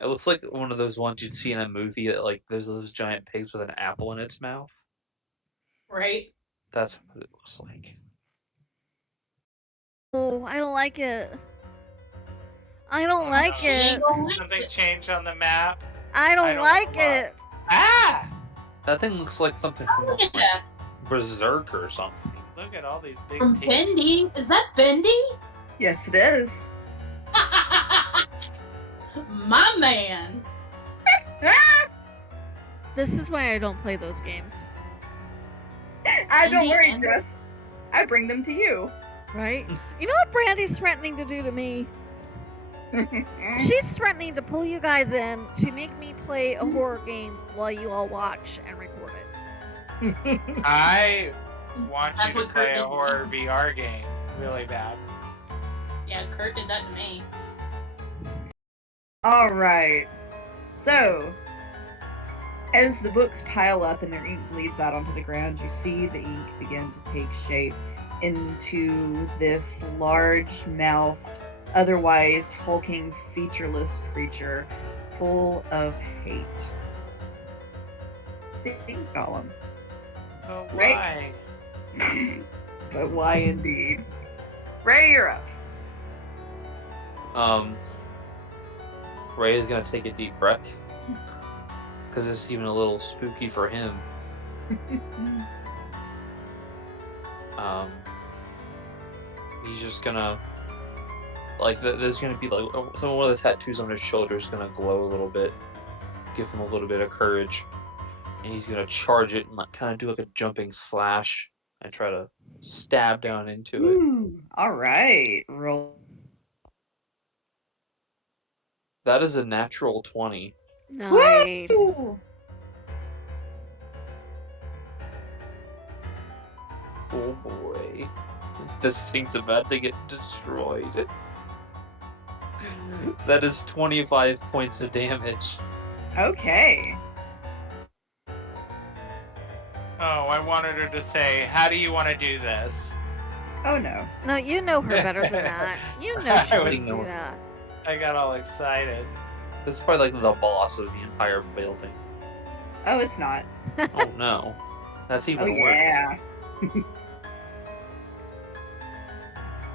It looks like one of those ones you'd see in a movie that like there's those giant pigs with an apple in its mouth. Right? That's what it looks like. Oh, I don't like it. I don't Oh, like no. She it. ain't gonna like Something it. changed on the map. I don't like know it. Ah! That thing looks like something from like Yeah. Berserk or something. Look at all these big From teeth. Bendy? Is that Bendy? Yes, it is. My man. This is why I don't play those games, Don't Indy worry, and- Jess. I bring them to you. right? You know what Brandy's threatening to do to me? She's threatening to pull you guys in to make me play a horror game while you all watch and record it. I want That's you to what Kurt play a did. horror VR game really bad. Yeah, Kurt did that to me. All right. So, as the books pile up and their ink bleeds out onto the ground, you see the ink begin to take shape into this large-mouthed, otherwise hulking, featureless creature full of hate. The ink golem. But Right. why? But why indeed? Ray, you're up. Ray is gonna take a deep breath because it's even a little spooky for him. He's just gonna like there's gonna be like one of the tattoos on his shoulder is gonna glow a little bit, give him a little bit of courage, and he's gonna charge it and like kind of do like a jumping slash and try to stab down into it. Ooh, all right. Roll. That is a natural 20. Nice. Woo! Oh boy, this thing's about to get destroyed. That is 25 points of damage. Okay. Oh, I wanted her to say, "How do you want to do this?" Oh no. No, you know her better than that. You know she I wouldn't was- do that. I got all excited. This is probably like the boss of the entire building. Oh, it's not. Oh no, that's even Oh worse. yeah.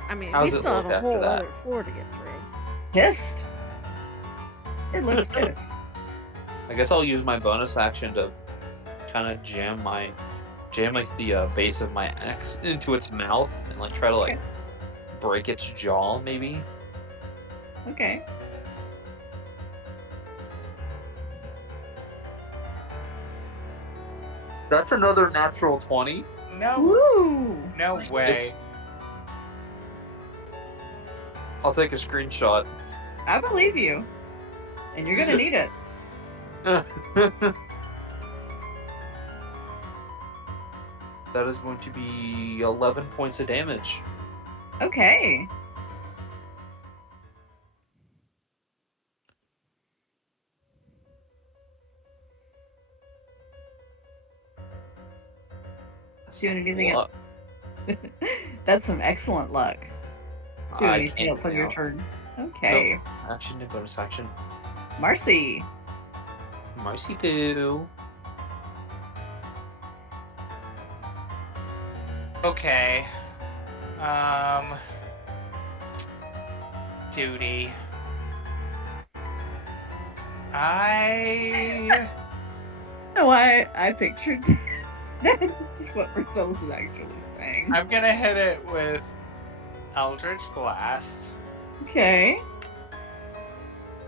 I mean, How's we it still have look a after whole that? other floor to get through. Pissed. It looks pissed. I guess I'll use my bonus action to kind of jam like the base of my axe into its mouth and like try to like break its jaw maybe. Okay. That's another natural 20. No, Woo! no way. I'll take a screenshot. I believe you. And you're gonna need it. That is going to be 11 points of damage. Okay. Doing anything else? That's some excellent luck. Do I anything can't else on your now. turn? Okay. Nope. Action and bonus action. Marcy. Marcy Poo. Okay. Duty. No, I pictured that is what Marcellus is actually saying. I'm gonna hit it with Eldritch Blast. Okay.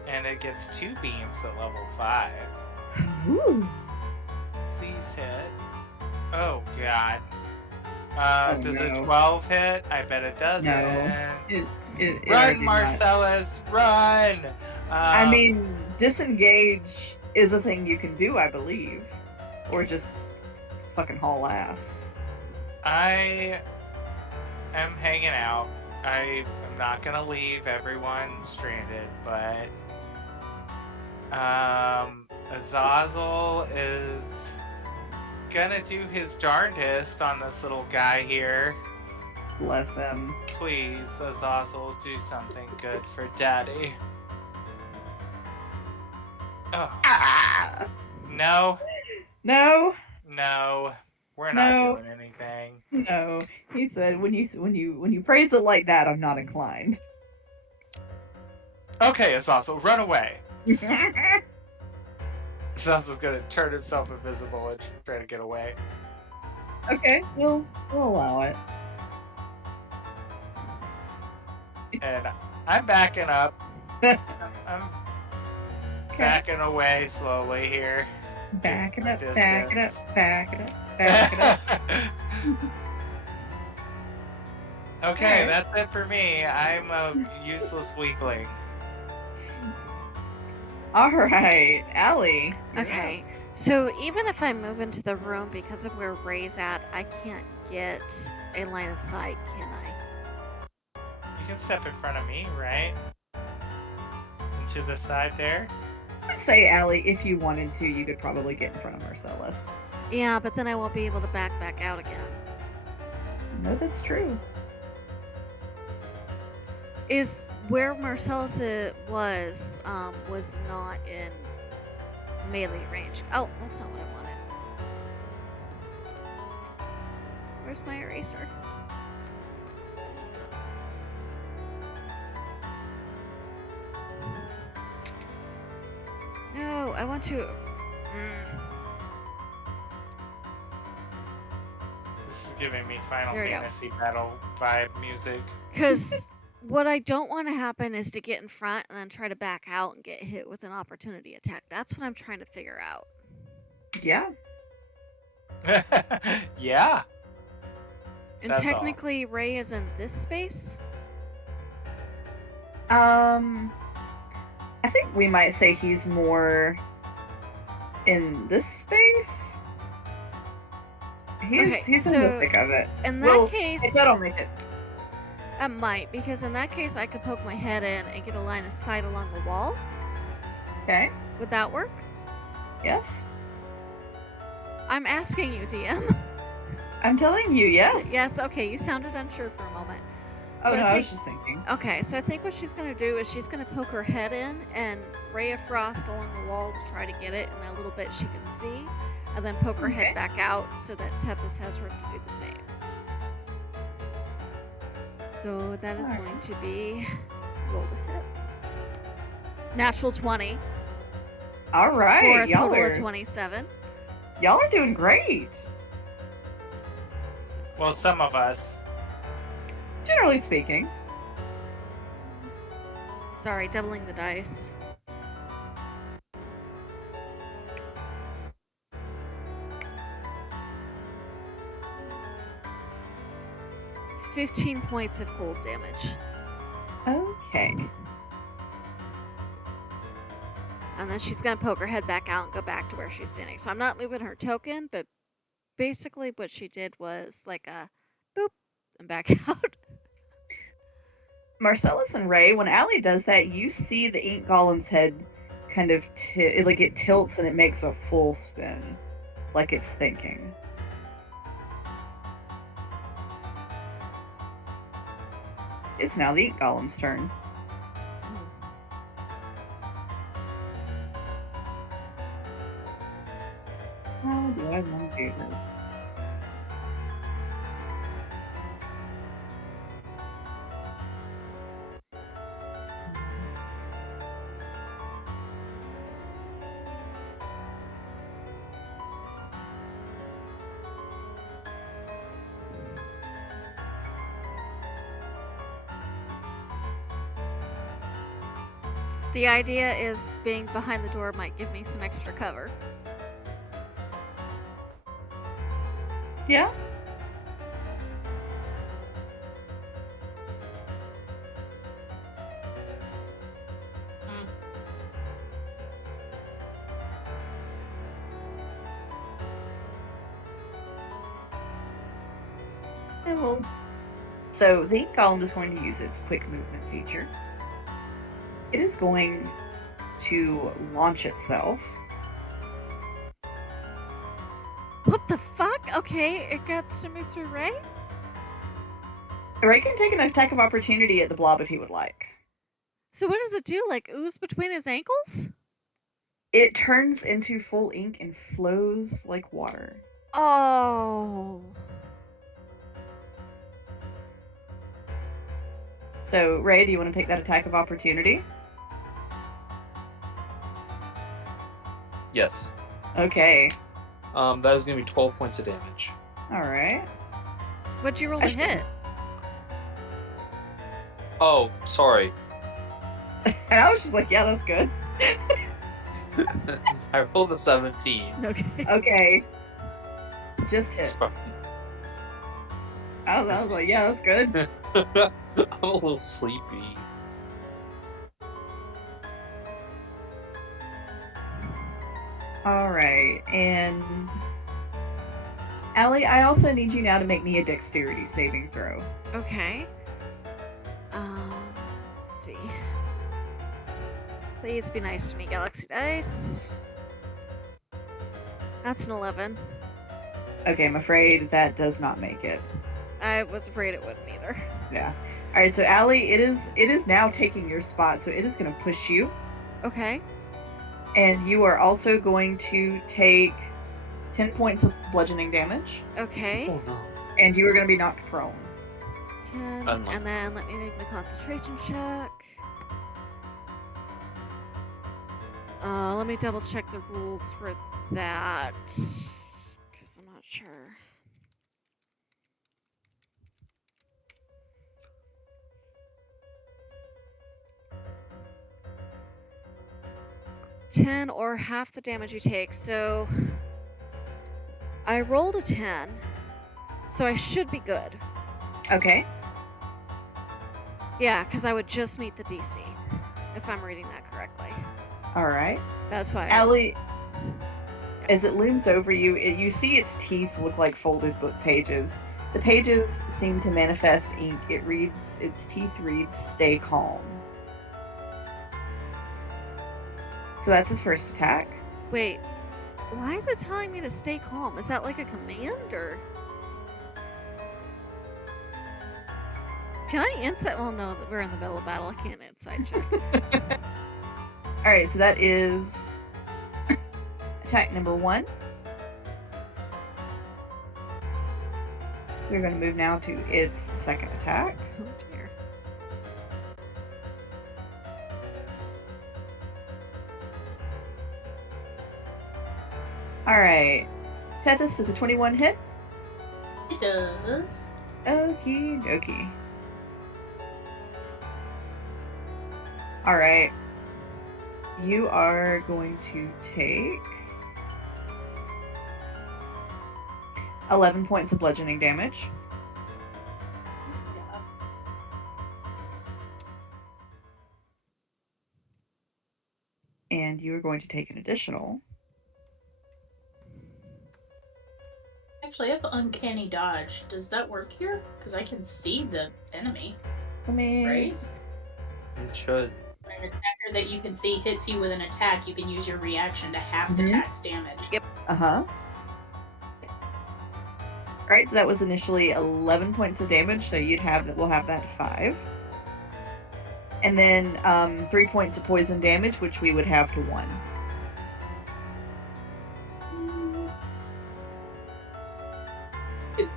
And it gets 2 beams at level 5. Ooh. Please hit. Oh god. Does no. a 12 hit? I bet it doesn't. It Run, already not. Marcellus, run! I mean, disengage is a thing you can do, I believe. Or just fucking haul ass. I am hanging out. I am not gonna leave everyone stranded, but Azazel is gonna do his darndest on this little guy here. Bless him. Please, Azazel, do something good for Daddy. Oh. Ah! No. No. No. We're not doing anything. No. He said when you phrase it like that, I'm not inclined. Okay, Azazel, run away. Azazel's gonna turn himself invisible and try to get away. Okay, we'll allow it. And I'm backing up. I'm Okay. backing away slowly here. Back it up, Distance. back it up, back it up, back it up. Okay, Alright. that's it for me. I'm a useless weakling. Alright, Allie. you're Okay, so even if I move into the room because of where Ray's at, I can't get a line of sight, can I? You can step in front of me, right? And to the side there. up. I'd say, Allie, if you wanted to, you could probably get in front of Marcellus. Yeah, but then I won't be able to back out again. No, that's true. Is where Marcellus was not in melee range. Oh, that's not what I wanted. Where's my eraser? No, I want to... This is giving me Final There we go. Fantasy battle vibe music. Because what I don't want to happen is to get in front and then try to back out and get hit with an opportunity attack. That's what I'm trying to figure out. Yeah. Yeah. And That's all. technically, Ray is in this space. I think we might say he's more in this space. He's in so the thick of it. In that Well, case, if that'll make it. I might, because in that case, I could poke my head in and get a line of sight along the wall. Okay. Would that work? Yes. I'm asking you, DM. I'm telling you, yes. Yes, okay, you sounded unsure for a moment. Oh, So no, I I was think- just thinking. Okay, so I think what she's going to do is she's going to poke her head in and ray of frost along the wall to try to get it in that little bit she can see, and then poke her Okay. head back out so that Tethys has room to do the same. So that is Alright. going to be roll to hit. Natural 20 All for right. a total of 27. Y'all are doing great. So, Well, some of us. Generally speaking. sorry, doubling the dice. 15 points of cold damage. Okay. And then she's gonna poke her head back out and go back to where she's standing. So I'm not moving her token, but basically what she did was like a boop and back out. Marcellus and Ray, when Allie does that, you see the ink golem's head kind of it tilts and it makes a full spin, like it's thinking. It's now the ink golem's turn. How do I want to do this? The idea is being behind the door might give me some extra cover. Yeah. And well, so the ink golem is going to use its quick movement feature. It is going to launch itself. What the fuck? Okay, it gets to move through Ray? Ray can take an attack of opportunity at the blob if he would like. So what does it do? Like ooze between his ankles? It turns into full ink and flows like water. Oh. So, Ray, do you want to take that attack of opportunity? Yes. Okay. That is going to be 12 points of damage. Alright. What'd you roll to hit? Oh, sorry. And I was just like, yeah, that's good. I rolled a 17. Okay. Okay. Just hits. Sorry. I was like, yeah, that's good. I'm a little sleepy. Alright, and Allie, I also need you now to make me a dexterity saving throw. Okay. Let's see. Please be nice to me, Galaxy Dice. That's an 11. Okay, I'm afraid that does not make it. I was afraid it wouldn't either. Yeah. Alright, so Allie, it is now taking your spot, so it is going to push you. Okay. And you are also going to take 10 points of bludgeoning damage. Okay. Oh no. And you are going to be knocked prone. 10. And then let me make the concentration check. Let me double check the rules for that. Because I'm not sure. $10 or half the damage you take. So I rolled a 10, so I should be good. Okay. Yeah, because I would just meet the DC, if I'm reading that correctly. Alright. That's why. Allie, as it looms over you, you see its teeth look like folded book pages. The pages seem to manifest ink. Its teeth reads, "Stay calm." So that's his first attack. Wait, why is it telling me to stay calm? Is that like a command, or? Can I insight? Well, no, we're in the middle of battle. I can't insight check. Alright, so that is attack number 1. We're going to move now to its second attack. Oh dear. Alright. Tethys, does a 21 hit? It does. Okie dokie. Alright. You are going to take 11 points of bludgeoning damage. and you are going to take an additional. Actually, I have uncanny dodge. Does that work here? Because I can see the enemy, Let me. right? It should. When an attacker that you can see hits you with an attack, you can use your reaction to half the attack's damage. Yep. All right, so that was initially 11 points of damage, so we'll have that 5. And then 3 points of poison damage, which we would have to 1.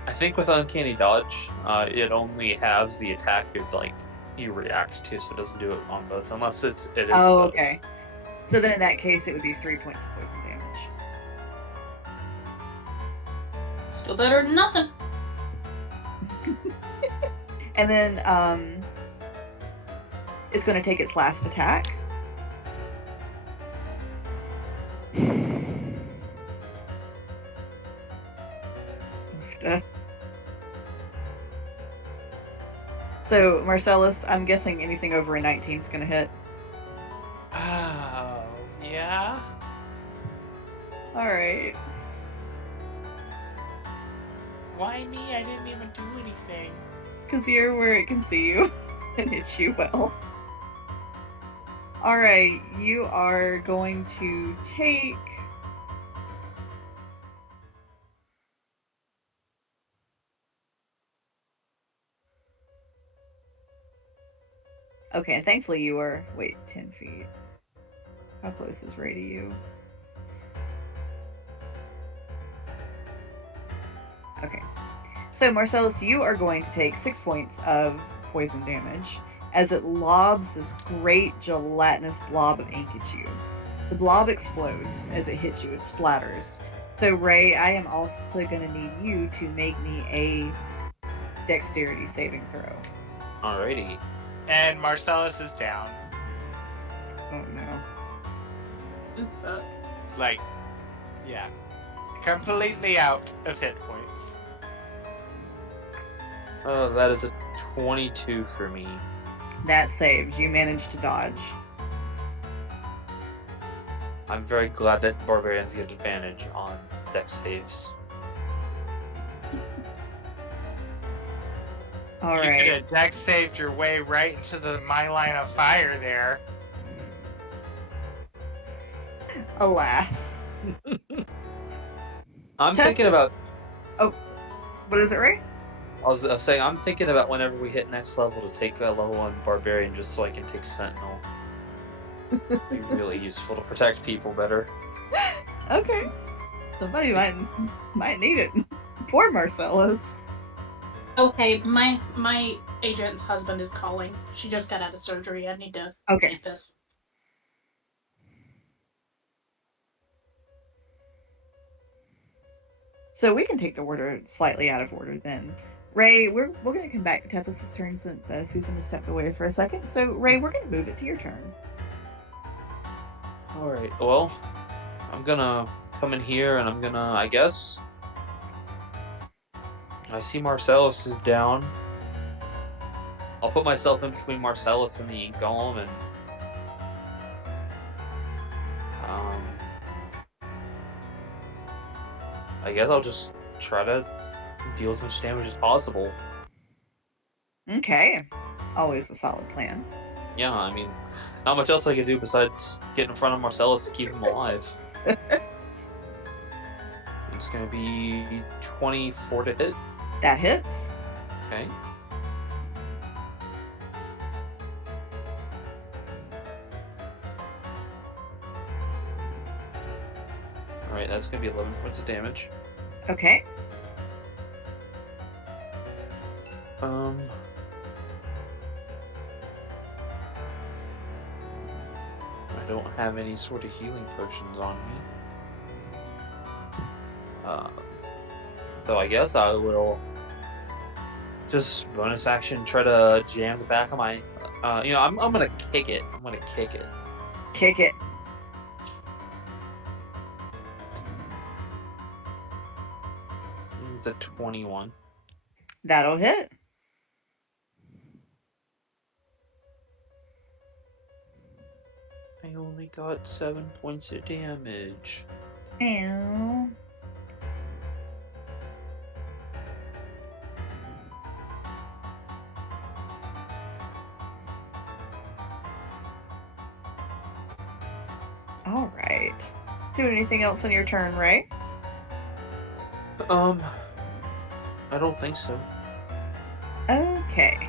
I think with Uncanny Dodge, it only has the attack you react to, so it doesn't do it on both, unless it is. Oh, both. okay. So then in that case, it would be 3 points of poison damage. Still better than nothing. And then it's going to take its last attack. So, Marcellus, I'm guessing anything over a 19 is going to hit. Oh, yeah? Alright. Why me? I didn't even do anything. Because you're where it can see you and hit you well. Alright, you are going to take... Okay, and thankfully you are... Wait, 10 feet. How close is Ray to you? Okay. So, Marcellus, you are going to take 6 points of poison damage as it lobs this great gelatinous blob of ink at you. The blob explodes as it hits you. It splatters. So, Ray, I am also going to need you to make me a dexterity saving throw. Alrighty. And Marcellus is down. Oh, no. Ooh, fuck. Like, yeah. Completely out of hit points. Oh, that is a 22 for me. That saves. You managed to dodge. I'm very glad that barbarians get advantage on dex saves. All You right. could have dex saved your way right into my line of fire there. Alas. I'm thinking about. Oh, what is it, Ray? I was saying I'm thinking about whenever we hit next level to take a level 1 barbarian just so I can take sentinel. It'd be really useful to protect people better. Okay. Somebody might need it. Poor Marcellus. Okay, my agent's husband is calling. She just got out of surgery. I need to take this. So we can take the order slightly out of order then. Ray, we're going to come back to Tethys' turn since Susan has stepped away for a second. So, Ray, we're going to move it to your turn. Alright, well, I'm gonna come in here and I'm gonna, I guess... I see Marcellus is down. I'll put myself in between Marcellus and the ink golem and... I guess I'll just try to deal as much damage as possible. Okay. Always a solid plan. Yeah, I mean, not much else I can do besides get in front of Marcellus to keep him alive. It's gonna be 24 to hit. That hits. Okay. Alright, that's gonna be 11 points of damage. Okay. I don't have any sort of healing potions on me. So I guess I will just bonus action try to jam the back of my... I'm gonna kick it. I'm gonna kick it. Kick it. It's a 21. That'll hit. Okay. I only got 7 points of damage. Ow. All right. Do anything else on your turn, Ray? I don't think so. Okay.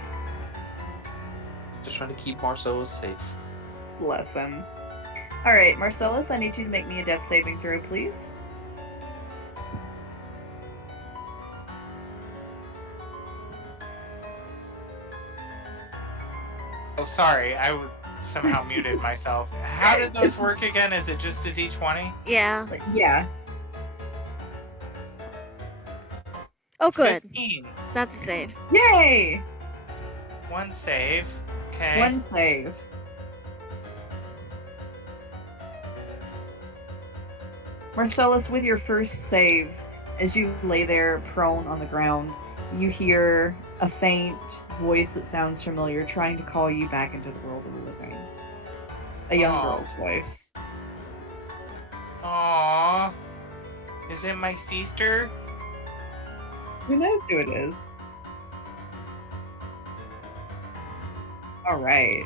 Just trying to keep Marcellus safe. Bless him. All right, Marcellus, I need you to make me a death saving throw, please. Oh, sorry. I somehow muted myself. How did those work again? Is it just a d20? Yeah. Yeah. Oh, good. 15. That's a save. Yay! One save. Okay. One save. Marcellus, with your first save, as you lay there prone on the ground, you hear a faint voice that sounds familiar trying to call you back into the world of the living. A young Aw. girl's voice. Aww. Is it my sister? Who knows who it is? All right.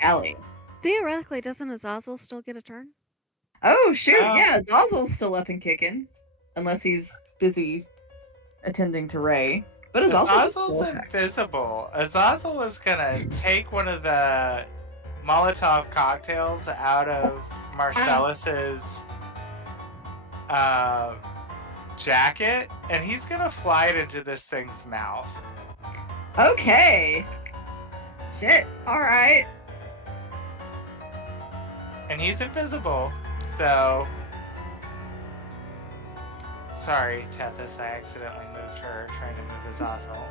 Allie. Theoretically, doesn't Azazel still get a turn? Oh, shoot. Oh. Yeah, Zazel's still up and kicking. Unless he's busy attending to Ray. But Azazel's Azazel's invisible. Azazel is gonna take one of the Molotov cocktails out of Marcellus's jacket, and he's gonna fly it into this thing's mouth. Okay. Shit. All right. And he's invisible, so... Sorry, Tethys, I accidentally moved her, trying to move Azazel.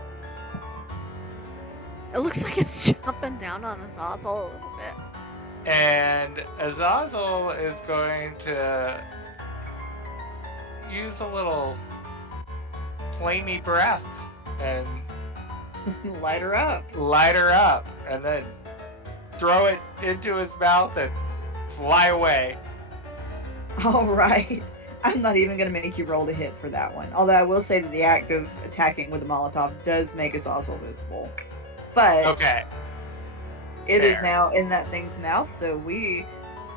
It looks like it's jumping down on Azazel a little bit. And Azazel is going to use a little flamey breath and Light her up. light her up, and then throw it into his mouth and fly away. All right. I'm not even going to make you roll to hit for that one. Although I will say that the act of attacking with a Molotov does make Azazel visible. But Okay. it is fair. now in that thing's mouth, so we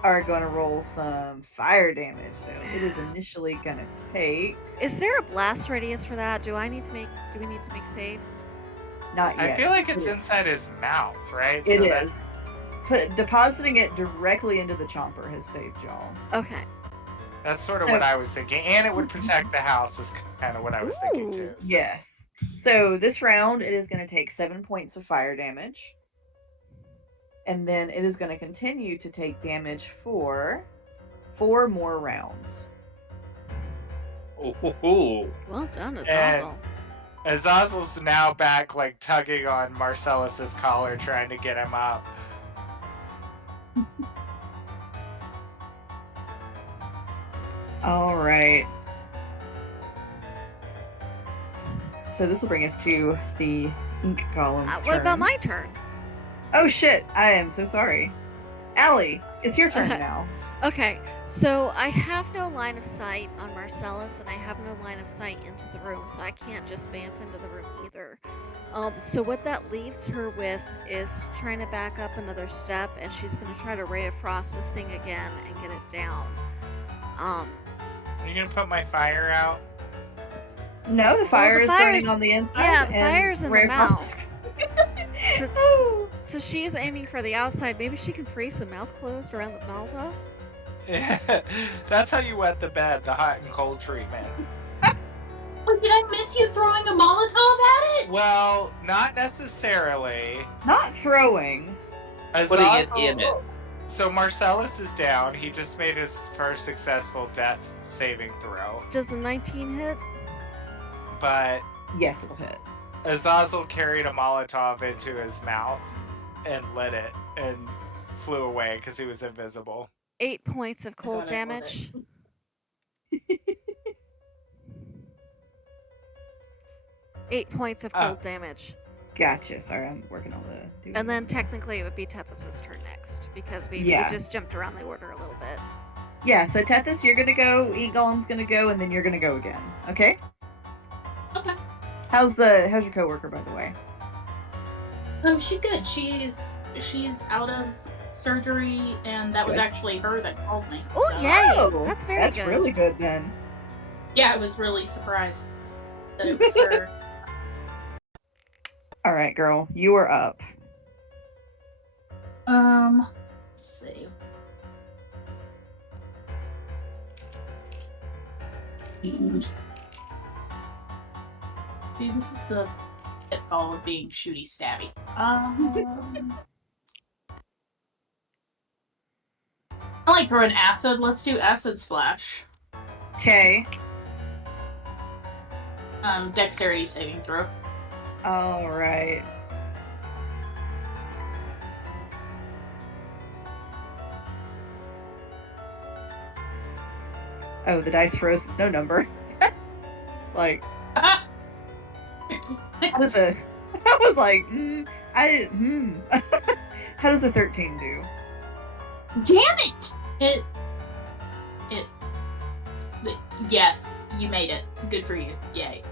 are going to roll some fire damage. So it is initially going to take... Is there a blast radius for that? Do we need to make saves? Not yet. I feel like it's inside his mouth, right? It So is. Depositing it directly into the chomper has saved y'all. Okay. That's sort of what I was thinking. And it would protect the house is kind of what I was thinking Ooh. too. So. Yes. So this round, it is going to take 7 points of fire damage. And then it is going to continue to take damage for 4 more rounds. Oh. Well done, Azazel. Azazel's now back, like tugging on Marcellus's collar, trying to get him up. All right. So this will bring us to the ink column's What about turn. my turn? Oh shit! I am so sorry. Allie, it's your turn now. Okay, so I have no line of sight on Marcellus, and I have no line of sight into the room, so I can't just bamf into the room either. So what that leaves her with is trying to back up another step, and she's going to try to ray of frost this thing again and get it down. Are you gonna put my fire out? No, the fire is burning fire's- on the inside. yeah, the and fire's in the Ray Frost mouth. is- So- Oh. So she's aiming for the outside. Maybe she can freeze the mouth closed around the Molotov? That's how you wet the bed, the hot and cold treatment. Oh, did I miss you throwing a Molotov at it? Well, not necessarily. Not throwing. Putting it Azazel- in it. So Marcellus is down. He just made his first successful death saving throw. Does a 19 hit? But Yes, it'll hit. Azazel carried a Molotov into his mouth and lit it and flew away because he was invisible. 8 points of cold thought I'd let damage. 8 points of cold damage. Gotcha. Sorry, I'm working on the. And then technically it would be Tethys's turn next because we Yeah. just jumped around the order a little bit. Yeah. So Tethys, you're gonna go. Eat Golem's gonna go, and then you're gonna go again. Okay. Okay. How's your coworker, by the way? She's good. She's out of surgery, and that was Good. actually her that called me. Oh, so- yay! That's very That's good. really good then. Yeah, I was really surprised that it was her. All right, girl, you are up. Let's see. See, this is the pitfall of being shooty stabby. I like throwing acid. Let's do acid splash. Okay. Dexterity saving throw. All right. Oh, the dice froze with no number. Like, how does a? I was like, How does a 13 do? Damn it! Yes, you made it. Good for you. Yay.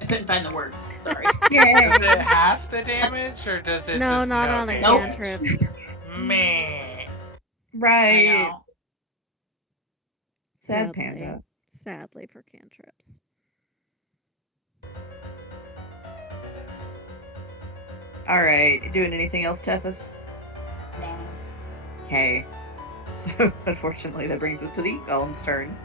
I couldn't find the words. Sorry. Yay! Does it half the damage, or does it No, just not no on a damage? cantrip. Meh. I Right. know. Sad Sadly. panda. Sadly for cantrips. All right. Doing anything else, Tethys? No. Okay. So unfortunately, that brings us to the Golem's turn.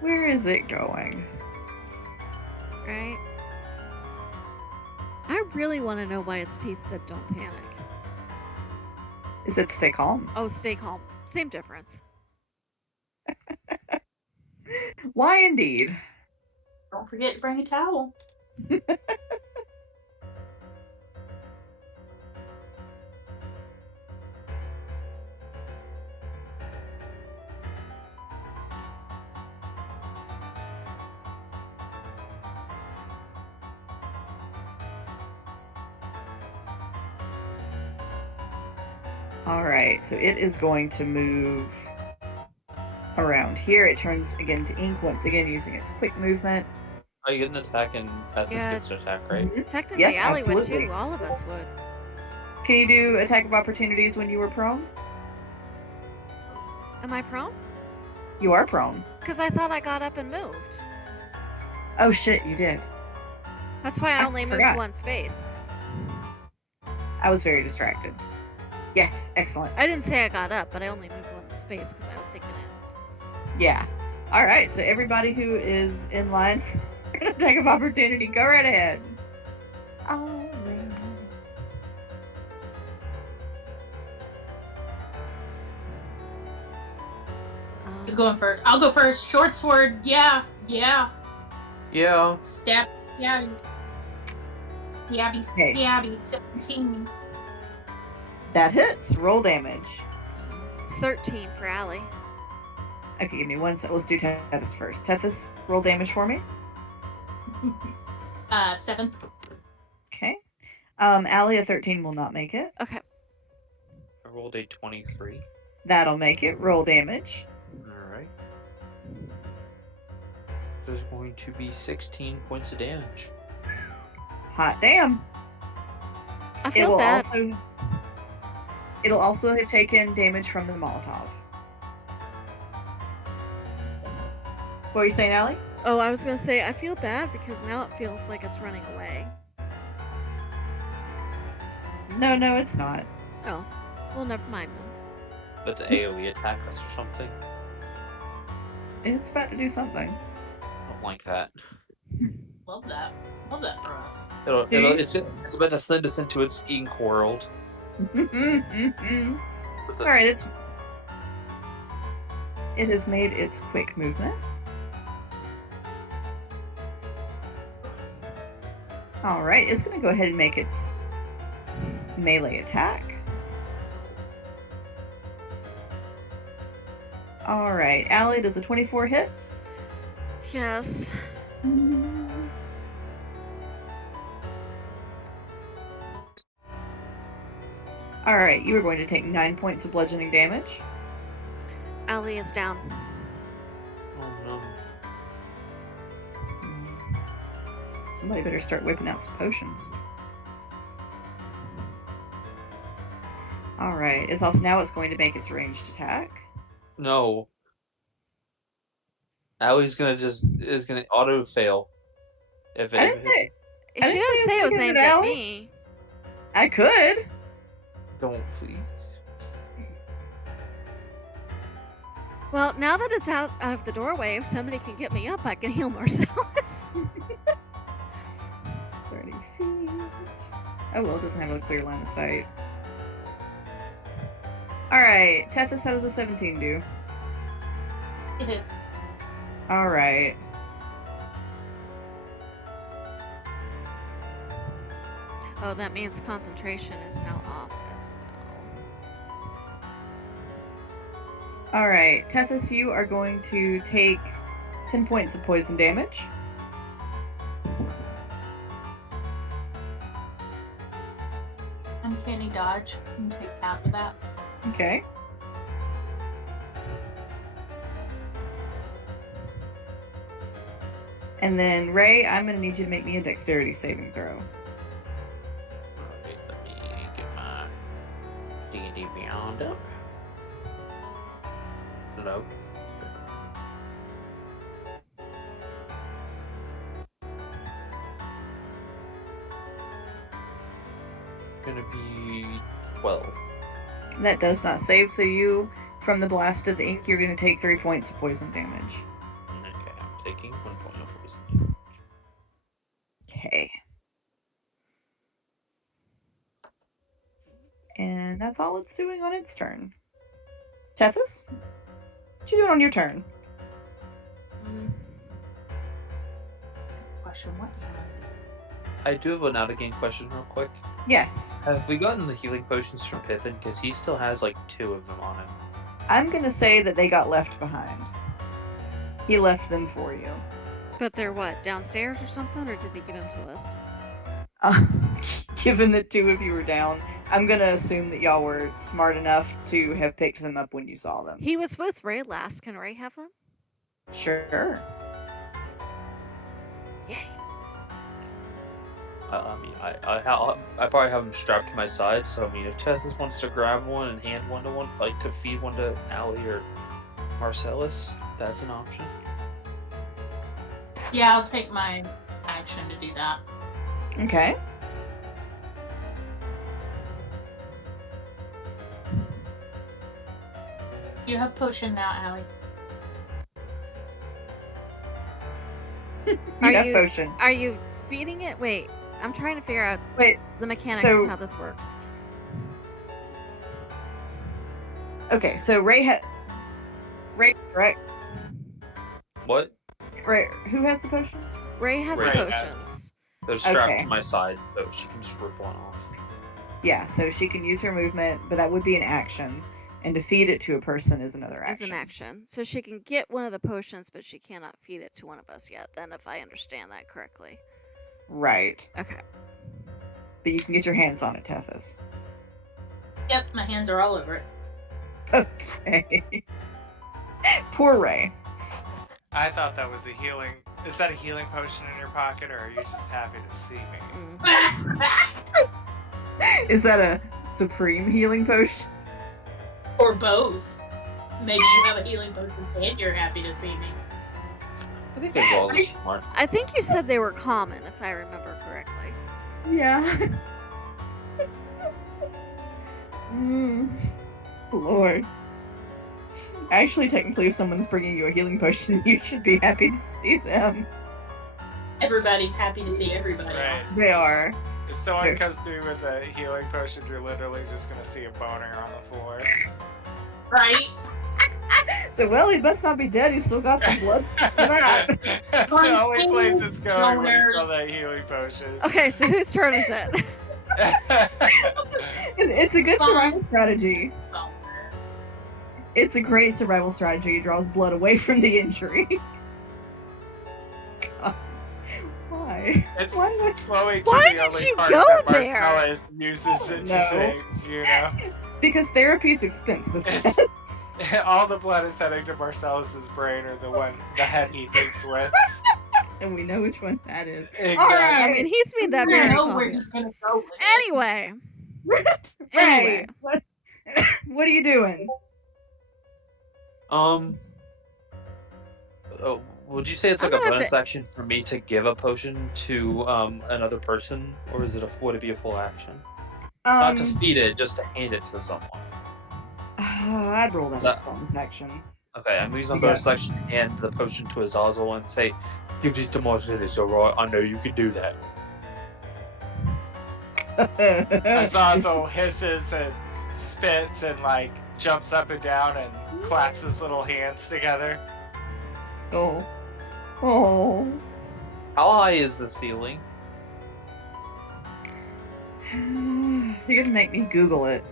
Where is it going? Right? I really want to know why its teeth said don't panic. Is it stay calm? Oh, stay calm. Same difference. Why indeed? Don't forget to bring a towel. All right, so it is going to move around here. It turns again to ink, once again using its quick movement. Oh, you get an attack and Tethys Yeah, gets to attack, right? Technically, Yes, Allie would absolutely. too. All of us would. Can you do attack of opportunities when you were prone? Am I prone? You are prone. Because I thought I got up and moved. Oh shit, you did. That's why I I only forgot. moved one space. I was very distracted. Yes, excellent. I didn't say I got up, but I only moved one space because I was thinking it. Yeah. All right, so everybody who is in line for an attack of opportunity, go right ahead. All right. Who's going first? I'll go first. Short sword. Yeah. Yeah. Stab. Stabby. Stabby. Hey. Stabby. 17. That hits. Roll damage. 13 for Allie. Okay, give me one sec. Let's do Tethys first. Tethys, roll damage for me. 7. Okay. Allie, a 13 will not make it. Okay. I rolled a 23. That'll make it. Roll damage. Alright. There's going to be 16 points of damage. Hot damn. I It feel will bad. also. It'll also have taken damage from the Molotov. What were you saying, Allie? Oh, I was going to say, I feel bad because now it feels like it's running away. No, it's not. Oh. Well, never mind then. But the AoE attack us or something. It's about to do something. I don't like that. Love that. Love that for us. It's about to send us into its ink world. All right, it has made its quick movement. All right, it's going to go ahead and make its melee attack. All right, Allie, does a 24 hit? Yes. All right, you are going to take 9 points of bludgeoning damage. Allie is down. Oh no. Somebody better start whipping out some potions. All right, now it's going to make its ranged attack. No. Allie's is gonna auto fail. If I didn't hits. say. She I didn't didn't say it was making aimed an at L. me. I could. Don't please. Well, now that it's out of the doorway, if somebody can get me up, I can heal Marcellus. 30 feet. Oh well, it doesn't have a clear line of sight. All right, Tethys, how does a 17 do? It hits. All right. Oh, that means concentration is now off as well. All right, Tethys, you are going to take 10 points of poison damage. Uncanny dodge. Can take half of that. Okay. And then, Ray, I'm going to need you to make me a dexterity saving throw. Alright, let me get my D&D Beyond up. No. Gonna be 12. That does not save, so you, from the blast of the ink, you're going to take 3 points of poison damage. Okay, I'm taking 1 point of poison damage. Okay. And that's all it's doing on its turn. Tethys? What you doing on your turn? Question, what can I do? I do have an out of game question real quick. Yes. Have we gotten the healing potions from Pippin? Because he still has like 2 of them on him. I'm going to say that they got left behind. He left them for you. But they're what, downstairs or something, or did he give them to us? Given that 2 of you were down, I'm going to assume that y'all were smart enough to have picked them up when you saw them. He was with Ray last. Can Ray have them? Sure. Yay. I mean, I probably have them strapped to my side, so I mean, if Tethys wants to grab one and hand one to one, like to feed one to Allie or Marcellus, that's an option. Yeah, I'll take my action to do that. Okay. You have potion now, Allie. You have potion. Are you feeding it? Wait, I'm trying to figure out the mechanics so- of how this works. Okay, so Ray, right? What? Ray, who has the potions? Ray has the Ray has potions. They're strapped Okay. to my side, so she can just rip one off. Yeah, so she can use her movement, but that would be an action. And to feed it to a person is another action. Is an action. So she can get one of the potions, but she cannot feed it to one of us yet, then, if I understand that correctly. Right. Okay. But you can get your hands on it, Tethys. Yep, my hands are all over it. Okay. Poor Ray. I thought that was a healing. Is that a healing potion in your pocket, or are you just happy to see me? Is that a supreme healing potion? Or both. Maybe you have a healing potion and you're happy to see me. I think they're all just smart. I think you said they were common, if I remember correctly. Yeah. Lord. Actually, technically, if someone's bringing you a healing potion, you should be happy to see them. Everybody's happy to see everybody. Right. They are. If someone Here. comes through with a healing potion, you're literally just gonna see a boner on the floor. Right? So, well, he must not be dead. He's still got some blood for that. That's the only place it's going when you Boners. saw that healing potion. Okay, so whose turn is it? It's a good survival strategy. Boners. It's a great survival strategy. It draws blood away from the injury. God. Why? It's Why would flowing Why to the did only you part go that there? Marcellus uses it to No. sing, you know? Because therapy's expensive. It's- Tess. All the blood is heading to Marcellus's brain, or the head he thinks with. And we know which one that is. Exactly. I mean, he's made that I very know where obvious. he's gonna go with it. Anyway, Ray, what are you doing? Would you say it's I'm like a gonna have bonus action for me to give a potion to another person, or would it be a full action? Not to feed it, just to hand it to someone. I'd roll that as bonus action. Okay, I'm using my bonus action to hand the potion to Azazel and say, "Give this to Marcellus, alright? I know you can do that." Azazel hisses and spits and like jumps up and down and claps his little hands together. Oh. Oh. How high is the ceiling? You're gonna make me Google it.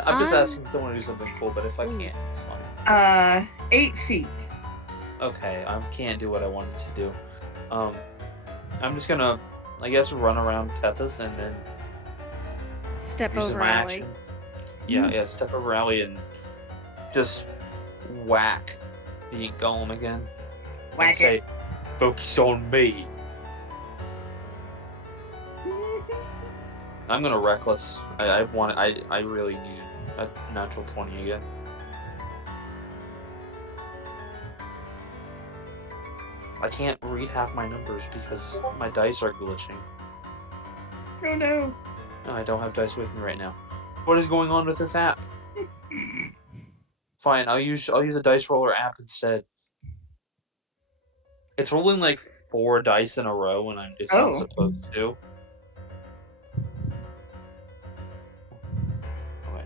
I'm just asking if I want to do something cool, but if I can't, it's fine. 8 feet. Okay, I can't do what I wanted to do. I'm just gonna, I guess, run around Tethys and then step use over my Allie. action. Yeah, step over Allie and just whack the ink golem again. Whack and say, "Focus on me." I'm gonna reckless. I really need a natural 20 again. I can't read half my numbers because my dice are glitching. Oh no. And I don't have dice with me right now. What is going on with this app? Fine, I'll use a dice roller app instead. It's rolling like 4 dice in a row when it's not supposed to. Okay.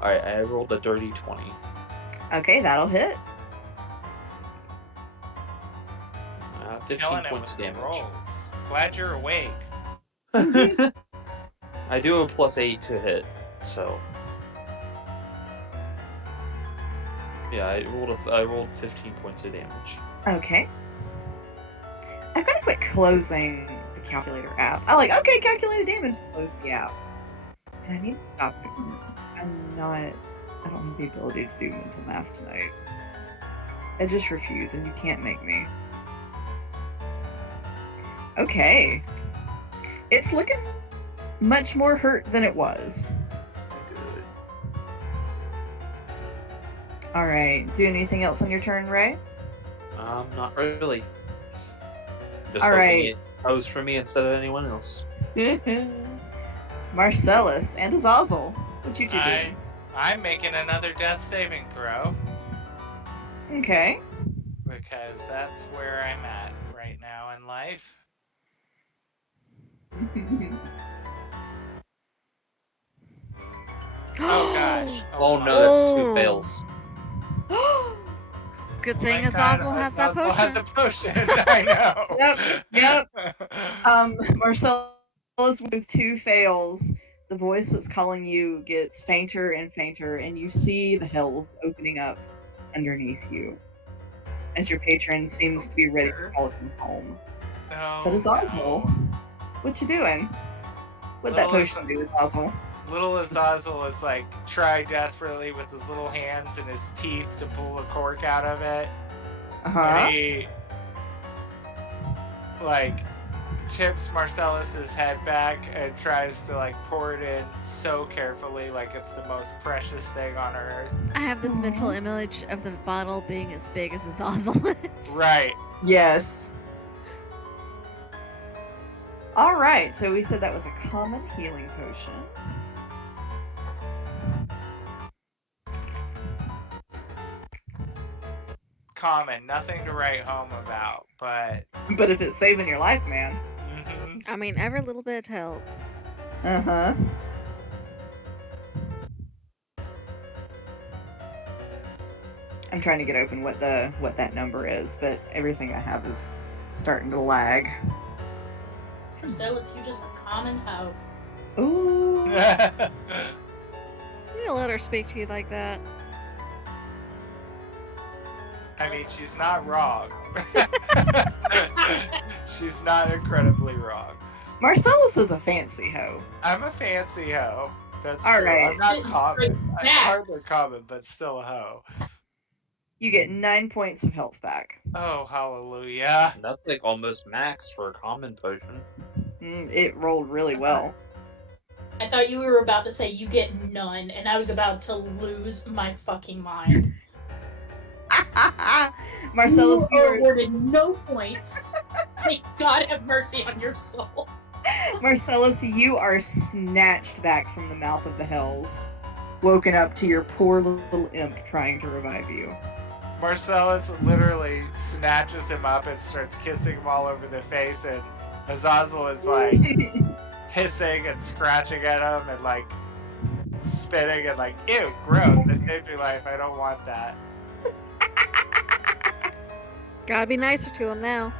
Alright, I rolled a dirty 20. Okay, that'll hit. 15 Killing it points with of damage. rolls. Glad you're awake. I do have a +8 to hit, so yeah, I rolled 15 points of damage. Okay. I've got to quit closing the calculator app. Okay, calculated damage. Close the app. And I need to stop it. I don't have the ability to do mental math tonight. I just refuse, and you can't make me. Okay. It's looking much more hurt than it was. Good. Alright, do anything else on your turn, Ray? Not really. Just All hoping right. it goes for me instead of anyone else. Marcellus and Azazel. What you two doing? I'm making another death saving throw Okay. because that's where I'm at right now in life. Oh gosh. Oh no, that's 2 fails. Good Oh thing my God, Azazel has that Azazel potion. has a potion. I know. Yep. Marcellus with 2 fails. The voice that's calling you gets fainter and fainter, and you see the hills opening up underneath you as your patron seems to be ready to call you home. Oh, But Azazel, what you doing? What'd that potion do, Azazel? Little Azazel is like try desperately with his little hands and his teeth to pull the cork out of it. And he like tips Marcellus's head back and tries to like pour it in so carefully, like it's the most precious thing on earth. I have this mental image of the bottle being as big as Azazel is. Right. Yes. Alright, so we said that was a common healing potion. Common, nothing to write home about, but if it's saving your life, man. I mean, every little bit helps. Uh-huh. I'm trying to get open what that number is, but everything I have is starting to lag. Marcellus, you just a common hoe. Ooh. You don't let her speak to you like that. I mean, she's not wrong. She's not incredibly wrong. Marcellus is a fancy hoe. I'm a fancy hoe. That's All true. right. I'm not common. I'm Max. hardly common, but still a hoe. You get 9 points of health back. Oh, hallelujah. That's like almost max for a common potion. It rolled really well. I thought you were about to say you get none, and I was about to lose my fucking mind. Marcellus, you are awarded no points. May God have mercy on your soul. Marcellus, you are snatched back from the mouth of the hells, woken up to your poor little imp trying to revive you. Marcellus literally snatches him up and starts kissing him all over the face, and Azazel is like hissing and scratching at him and like spitting and like, ew, gross, I saved your life, I don't want that. Gotta be nicer to him now.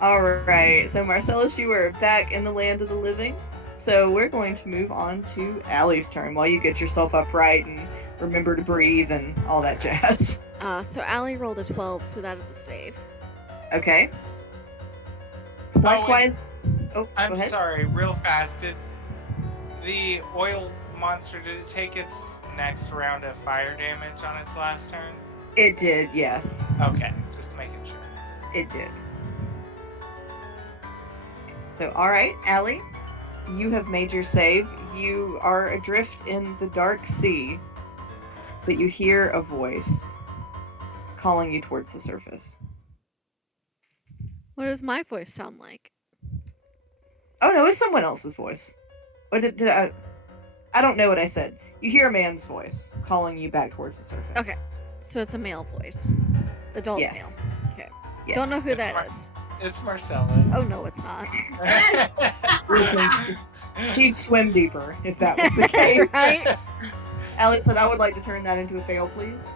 Alright, so Marcellus, you are back in the land of the living. So we're going to move on to Allie's turn while you get yourself upright and remember to breathe and all that jazz. So Allie rolled a 12, so that is a save. Okay. Likewise. Oh, go I'm ahead. sorry, real fast, did the oil monster, did it take its next round of fire damage on its last turn? It did, yes. Okay, just making sure. It did. So, alright, Allie, you have made your save. You are adrift in the dark sea, but you hear a voice calling you towards the surface. What does my voice sound like? Oh no, it's someone else's voice. What did I don't know what I said. You hear a man's voice calling you back towards the surface. Okay. So it's a male voice. Adult Yes. male. Okay. Yes. Don't know who It's that is. It's Marcella. Oh no, it's not. Listen, she'd swim deeper if that was the case. Right? Alex said, I would like to turn that into a fail, please.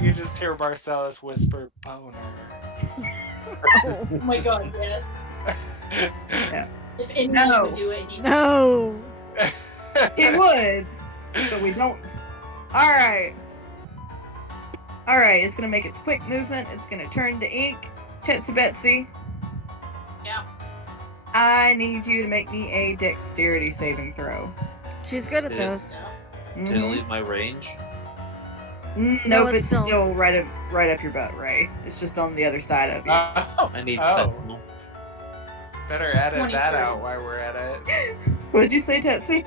You just hear Marcellus whisper, boner. Oh my god, yes. Yeah. If anyone No. would do it, he No. He would, but we don't. Alright. Alright, it's gonna make its quick movement. It's gonna turn to ink. Tetsy Betsy, Yeah. I need you to make me a dexterity saving throw. She's good at Yeah. those. Did it leave my range? Nope, No, it's it's still right up your butt, Ray. It's just on the other side of you. I need sentinel. Better edit 23. that out while we're at it. What did you say, Tetsy?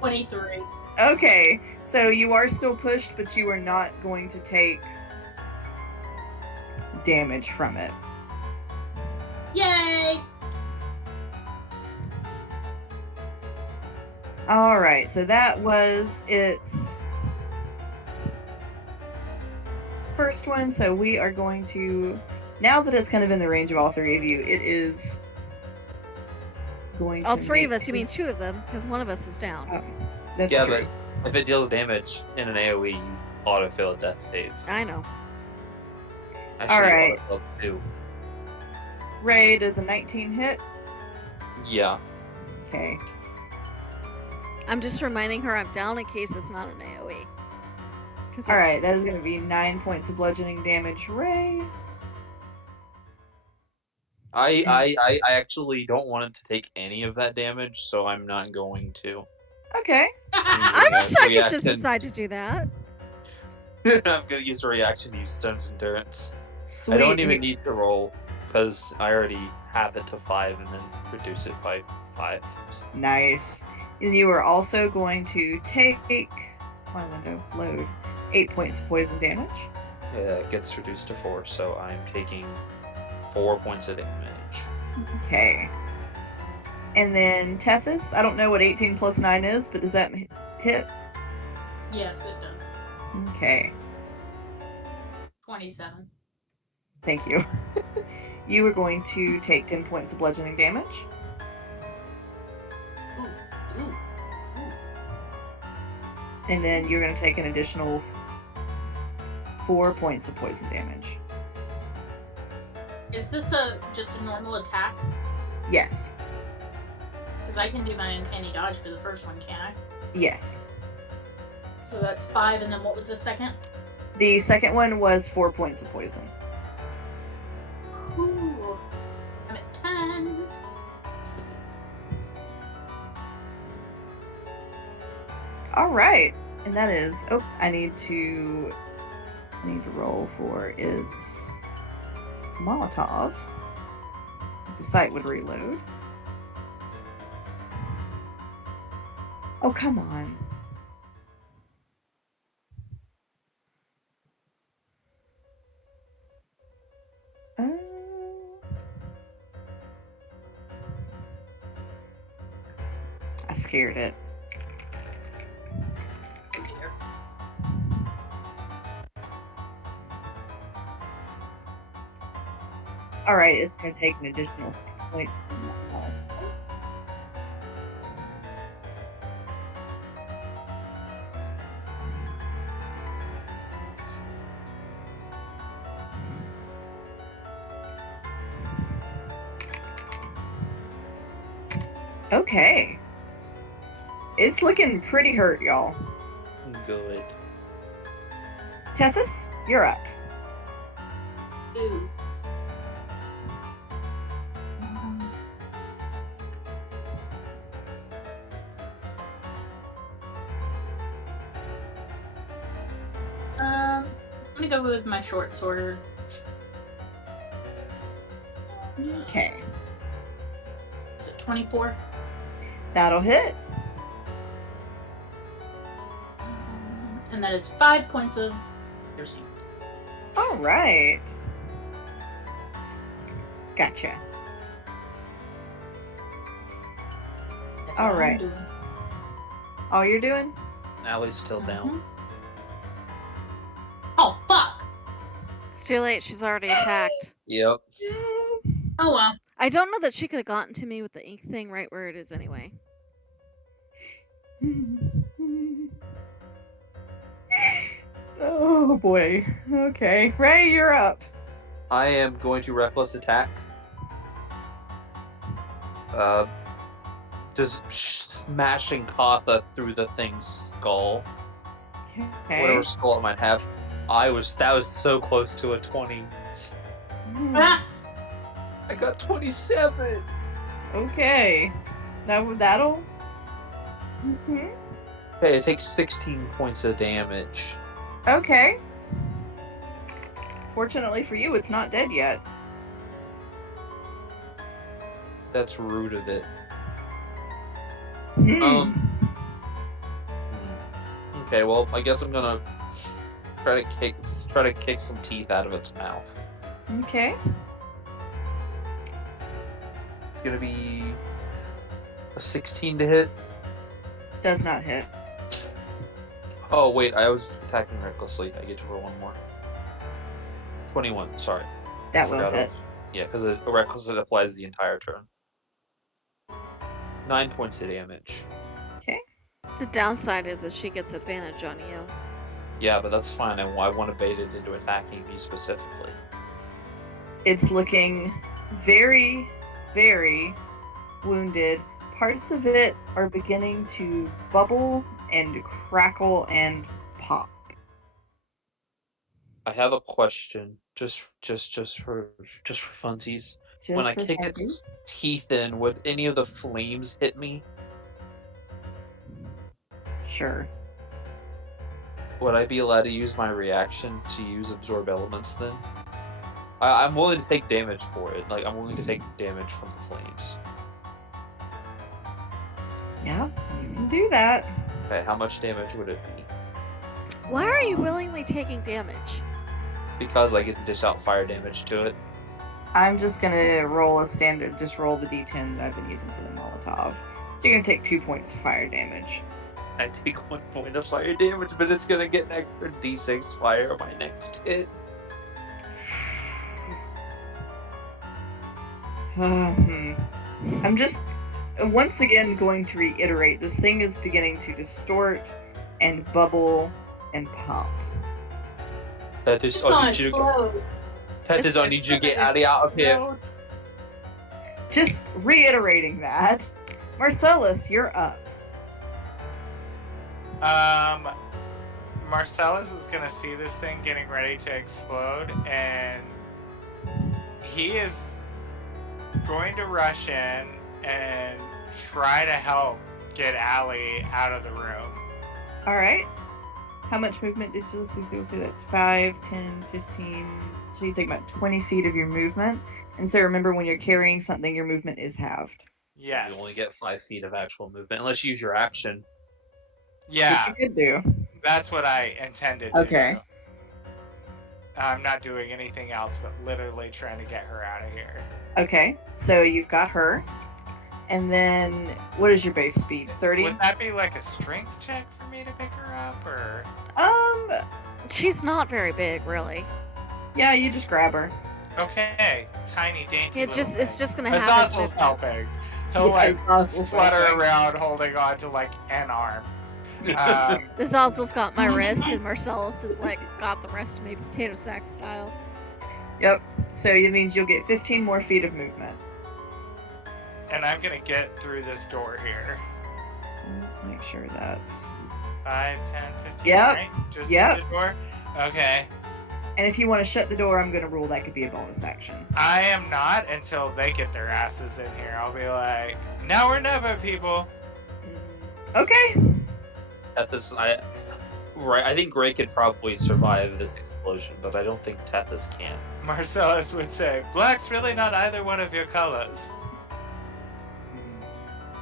23. Okay, so you are still pushed, but you are not going to take damage from it. Yay! Alright, so that was its first one, so we are going to, now that it's kind of in the range of all three of you, it is going to All three of make- us, you mean two of them, because one of us is down. That's Yeah, true. but if it deals damage in an AoE, you autofill a death save. I know. Actually, Alright. autofill too. Ray, does a 19 hit? Yeah. Okay. I'm just reminding her I'm down in case it's not an AoE. 'Cause Alright, that is going to be 9 points of bludgeoning damage. Ray. I actually don't want it to take any of that damage, so I'm not going to. Okay. I wish I could just Reaction. decide to do that. I'm gonna use a reaction to use Stone's Endurance. Sweet. I don't even need to roll, because I already have it to 5 and then reduce it by 5. Nice. And you are also going to take my window load 8 points of poison damage. Yeah, it gets reduced to 4, so I'm taking 4 points of damage. Okay. And then Tethys, I don't know what 18 plus 9 is, but does that hit? Yes, it does. Okay. 27. Thank you. You are going to take 10 points of bludgeoning damage. Ooh, ooh. And then you're going to take an additional 4 points of poison damage. Is this just a normal attack? Yes. Because I can do my uncanny dodge for the first one, can't I? Yes. So that's 5, and then what was the second? The second one was 4 points of poison. Ooh. I'm at 10. All right, and that is. Oh, I need to roll for its Molotov. If the site would reload. Oh, come on. I scared it. Oh dear. All right, it's going to take an additional 6 points from that Molotov. Okay. It's looking pretty hurt, y'all. Good. Tethys, you're up. Ooh. I'm gonna go with my short sword. Okay. Is it 24? That'll hit. And that is 5 points of piercing. All right. Gotcha. That's All all right. I'm doing. All you're doing? Allie's still down. Mhm. Oh, fuck! It's too late. She's already attacked. Yep. Oh well. I don't know that she could have gotten to me with the ink thing right where it is anyway. Oh boy. Okay. Ray, you're up. I am going to reckless attack. Just smashing Katha through the thing's skull. Okay. Whatever skull it might have. That was so close to a 20. Ah! I got 27. Okay. That'll. Mhm. Okay, it takes 16 points of damage. Okay. Fortunately for you, it's not dead yet. That's rude of it. Hmm. Okay, well, I guess I'm gonna try to kick some teeth out of its mouth. Okay. It's gonna be a 16 to hit. Does not hit. Oh wait, I was attacking recklessly. I get to roll one more. 21. Sorry. That will hit. Yeah, because a reckless applies the entire turn. 9 points of damage. Okay. The downside is that she gets advantage on you. Yeah, but that's fine. I want to bait it into attacking me specifically. It's looking very, very wounded. Parts of it are beginning to bubble and crackle and pop. I have a question, just for funsies. When I kick its teeth in, would any of the flames hit me? Sure. Would I be allowed to use my reaction to use absorb elements then? I'm willing to take damage for it. Like, I'm willing to take damage from the flames. Yeah, you can do that. Okay, how much damage would it be? Why are you willingly taking damage? Because I get to dish out fire damage to it. I'm just gonna roll a standard, just roll the D10 that I've been using for the Molotov. So you're gonna take 2 points of fire damage. I take 1 point of fire damage, but it's gonna get an extra D6 fire on my next hit. I'm just once again going to reiterate, this thing is beginning to distort and bubble and pop. It's gonna explode. Tethys, I need you to get Addy out of here. No. Just reiterating that. Marcellus, you're up. Marcellus is gonna see this thing getting ready to explode, and he is going to rush in and try to help get Allie out of the room. All right. How much movement did you see? So we'll say that's 5, 10, 15. So you take about 20 feet of your movement. And so remember, when you're carrying something, your movement is halved. Yes. You only get 5 feet of actual movement unless you use your action. Yeah. Which you could do. That's what I intended to Okay. do. I'm not doing anything else but literally trying to get her out of here. Okay. So you've got her. And then what is your base speed? 30? Would that be like a strength check for me to pick her up, or? She's not very big, really. Yeah, you just grab her. Okay, tiny, dainty. It's just gonna have Azazel's helping. He'll like Azazil's flutter helping. around, holding on to like an arm. Azazel's got my wrist, and Marcellus has like got the rest of me, potato sack style. Yep. So it means you'll get 15 more feet of movement. And I'm gonna get through this door here. Let's make sure that's 5, 10, 15, Yep. right? Just Yep. through the door? Okay. And if you want to shut the door, I'm going to rule that could be a bonus action. I am not until they get their asses in here. I'll be like, now or never, people. Okay. I think Ray could probably survive this explosion, but I don't think Tethys can. Marcellus would say, black's really not either one of your colors.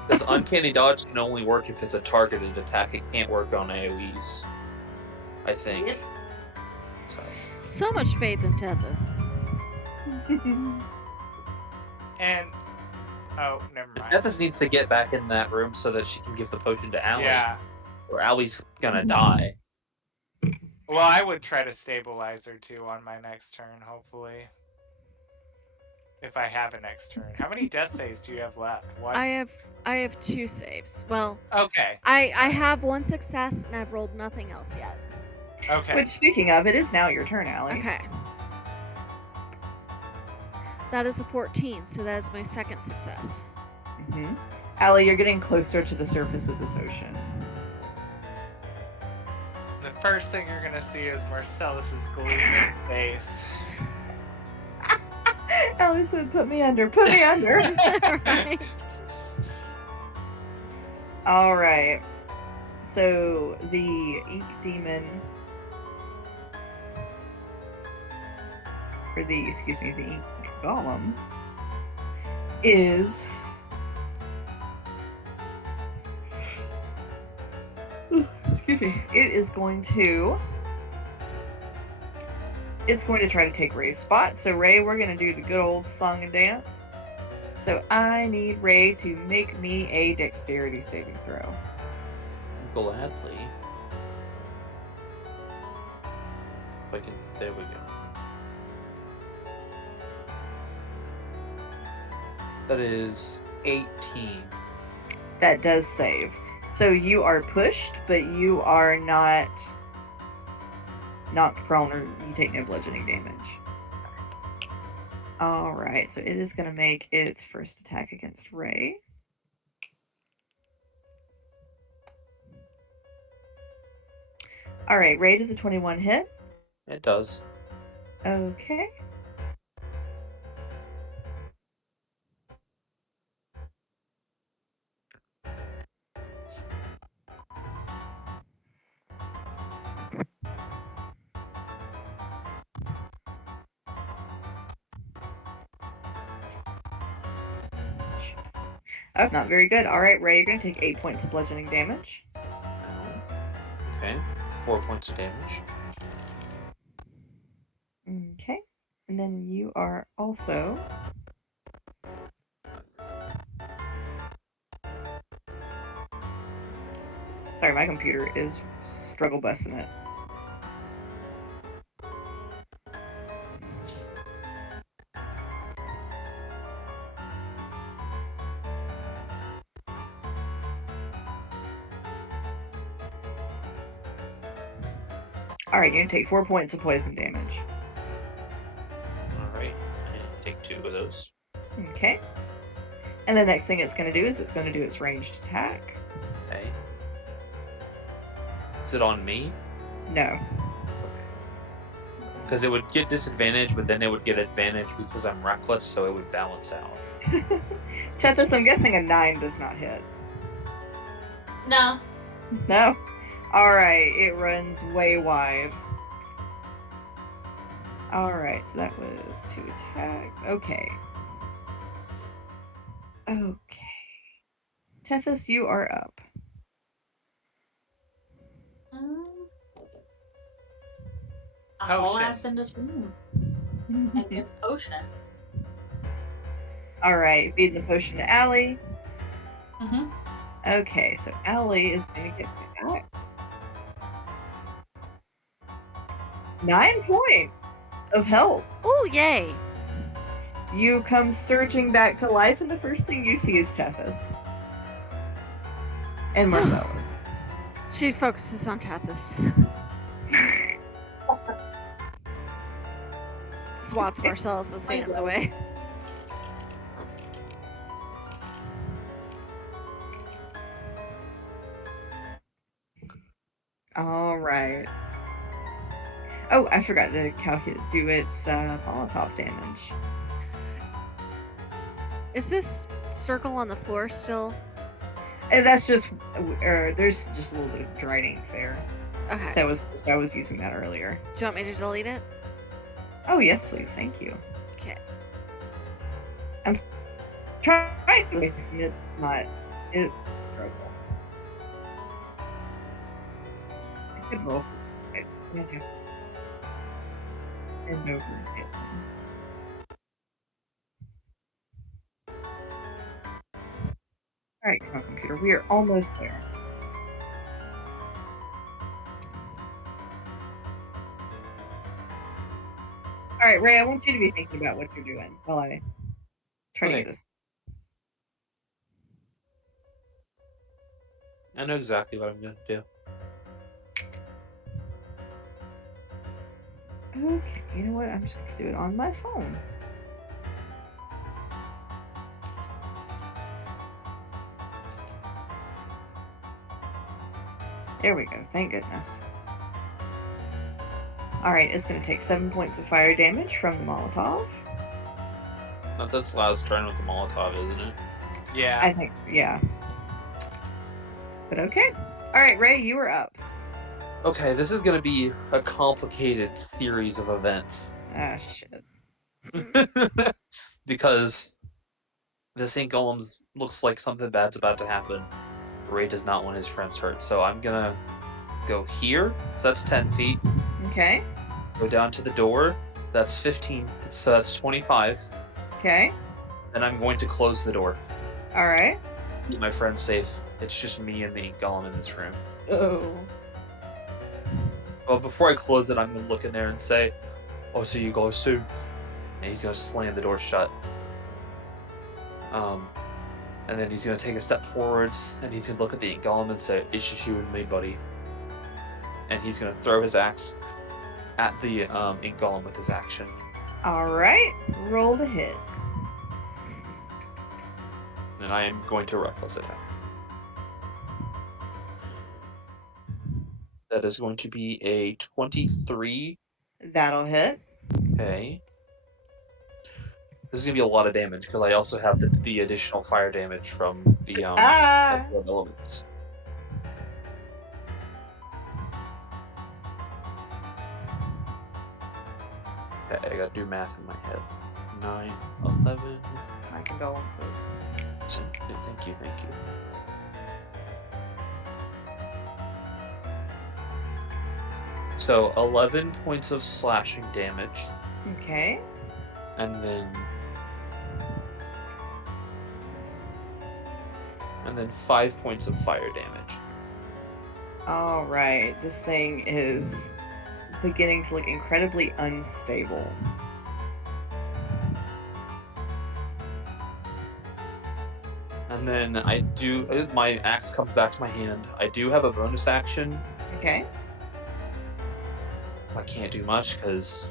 This uncanny dodge can only work if it's a targeted attack. It can't work on AoEs, I think. Yep. So much faith in Tethys. And, oh, never mind. Tethys needs to get back in that room so that she can give the potion to Allie. Yeah. Or Allie's gonna die. Well, I would try to stabilize her too on my next turn, hopefully. If I have a next turn. How many death saves do you have left? One? I have 2 saves. Well, Okay. I have 1 success, and I've rolled nothing else yet. Okay. Which, speaking of, it is now your turn, Allie. Okay. That is a 14, so that is my second success. Mm-hmm. Allie, you're getting closer to the surface of this ocean. The first thing you're gonna see is Marcellus's gleaming face. Allie said, put me under, put me under. Right. All right. So the ink demon, or the ink golem is it is going to try to take Ray's spot. So Ray, we're going to do the good old song and dance. So I need Ray to make me a dexterity saving throw. Gladly. If I can, there we go. That is 18. That does save. So you are pushed, but you are not knocked prone, or you take no bludgeoning damage. Alright, so it is going to make its first attack against Ray. Alright, Ray, does a 21 hit? It does. Okay. Oh, not very good. Alright, Ray, you're going to take 8 points of bludgeoning damage. Okay. 4 points of damage. Okay. And then you are also... Sorry, my computer is struggle busting it. Alright, you're going to take 4 points of poison damage. Okay. And the next thing it's going to do is it's going to do its ranged attack. Okay. Is it on me? No. Because it would get disadvantage, but then it would get advantage because I'm reckless, so it would balance out. Tethys, I'm guessing a 9 does not hit. No. No? Alright, it runs way wide. Alright, so that was 2 attacks. Okay. Okay. Tethys, you are up. I'll haul Potion. ass in this room and give potion. Alright, feed the potion to Allie. Mm-hmm. Okay, so Allie is going to get back 9 points of health. Oh, yay! You come surging back to life, and the first thing you see is Tethys. And Marcella. She focuses on Tethys. Swats Marcellus' hands away. Alright. Oh, I forgot to do its Molotov damage. Is this circle on the floor still? And that's just, there's just a little bit of dried ink there. Okay. That was, I was using that earlier. Do you want me to delete it? Oh, yes, please. Thank you. Okay. I'm trying to listen. It's not. It's trouble. I could roll this. Okay. And over it. Alright, come on, computer. We are almost there. Alright, Ray, I want you to be thinking about what you're doing while I try to Okay. get this. I know exactly what I'm going to do. Okay, you know what? I'm just going to do it on my phone. There we go. Thank goodness. Alright, it's going to take 7 points of fire damage from the Molotov. That's Slav's turn with the Molotov, isn't it? Yeah. I think, yeah. But okay. Alright, Ray, you are up. Okay, this is going to be a complicated series of events. Ah, shit. Because this ink golem looks like something bad's about to happen. Ray does not want his friends hurt, so I'm going to go here. So that's 10 feet. Okay. Go down to the door. That's 15. So that's 25. Okay. Then I'm going to close the door. Alright. Keep my friends safe. It's just me and the ink golem in this room. Oh. Well, before I close it, I'm going to look in there and say, I'll see you guys soon. And he's going to slam the door shut. And then he's going to take a step forwards, and he's going to look at the ink golem and say, it's just you and me, buddy. And he's going to throw his axe at the ink golem with his action. Alright. Roll to hit. And I am going to reckless attack. That is going to be a 23. That'll hit. Okay. This is going to be a lot of damage, because I also have the additional fire damage from the elements. Okay, I gotta do math in my head. 9, 11. My condolences. Thank you. So 11 points of slashing damage, Okay. and then 5 points of fire damage. Alright. This thing is beginning to look incredibly unstable. And then I do, my axe comes back to my hand. I do have a bonus action. Okay. I can't do much because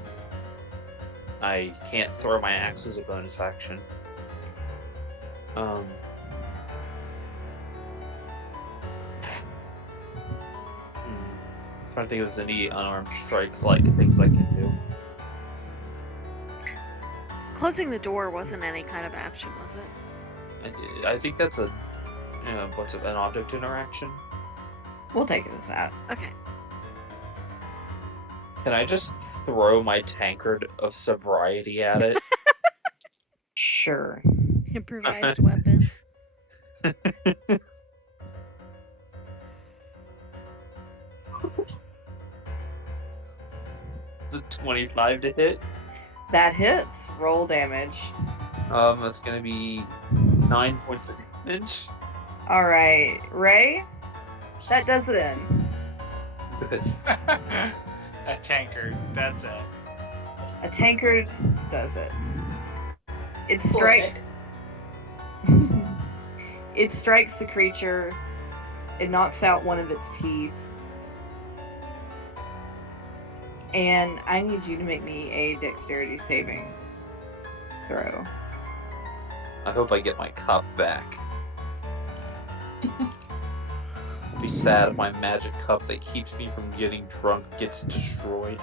I can't throw my axe as a bonus action. Um. Trying to think if there's any unarmed strike like things I can do. Closing the door wasn't any kind of action, was it? I think that's a what's it, an object interaction. We'll take it as that. Okay. Can I just throw my tankard of sobriety at it? Sure. Improvised weapon. Is it 25 to hit? That hits. Roll damage. That's gonna be 9 points of damage. All right, Ray. That does it in. Good. A tankard. That's it. A tankard does it. It Cool, strikes. Vic. It strikes the creature. It knocks out one of its teeth. And I need you to make me a dexterity saving throw. I hope I get my cup back. I'll be sad if my magic cup that keeps me from getting drunk gets destroyed.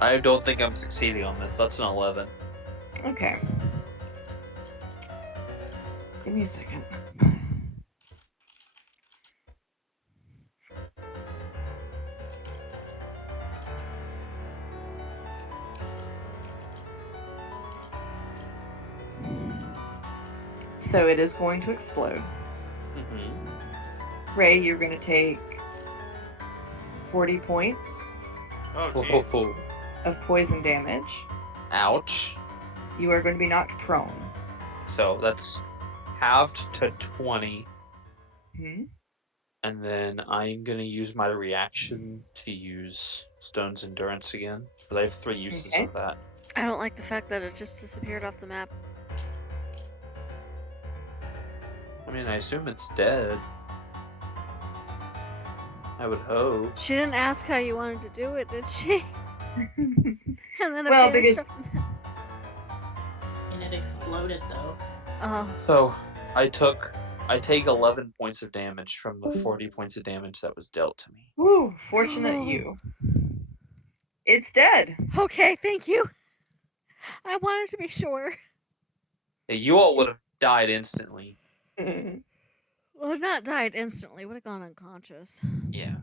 I don't think I'm succeeding on this. That's an 11. Okay. Give me a second. So it is going to explode. Mm-hmm. Ray, you're going to take 40 points Oh, jeez. Oh, of poison damage. ouch. You are going to be knocked prone. So that's halved to 20. Hmm? And then I'm going to use my reaction to use Stone's Endurance again. Because I have 3 uses Okay. of that. I don't like the fact that it just disappeared off the map. I mean, I assume it's dead. I would hope. She didn't ask how you wanted to do it, did she? And then it Well, vanished because- off the map. And it exploded though. Oh, So I take 11 points of damage from the 40 points of damage that was dealt to me. Woo, fortunate Oh. you. It's dead. okay, thank you. I wanted to be sure. Hey, you all would have died instantly. Well, not died instantly. Would have gone unconscious. Yeah.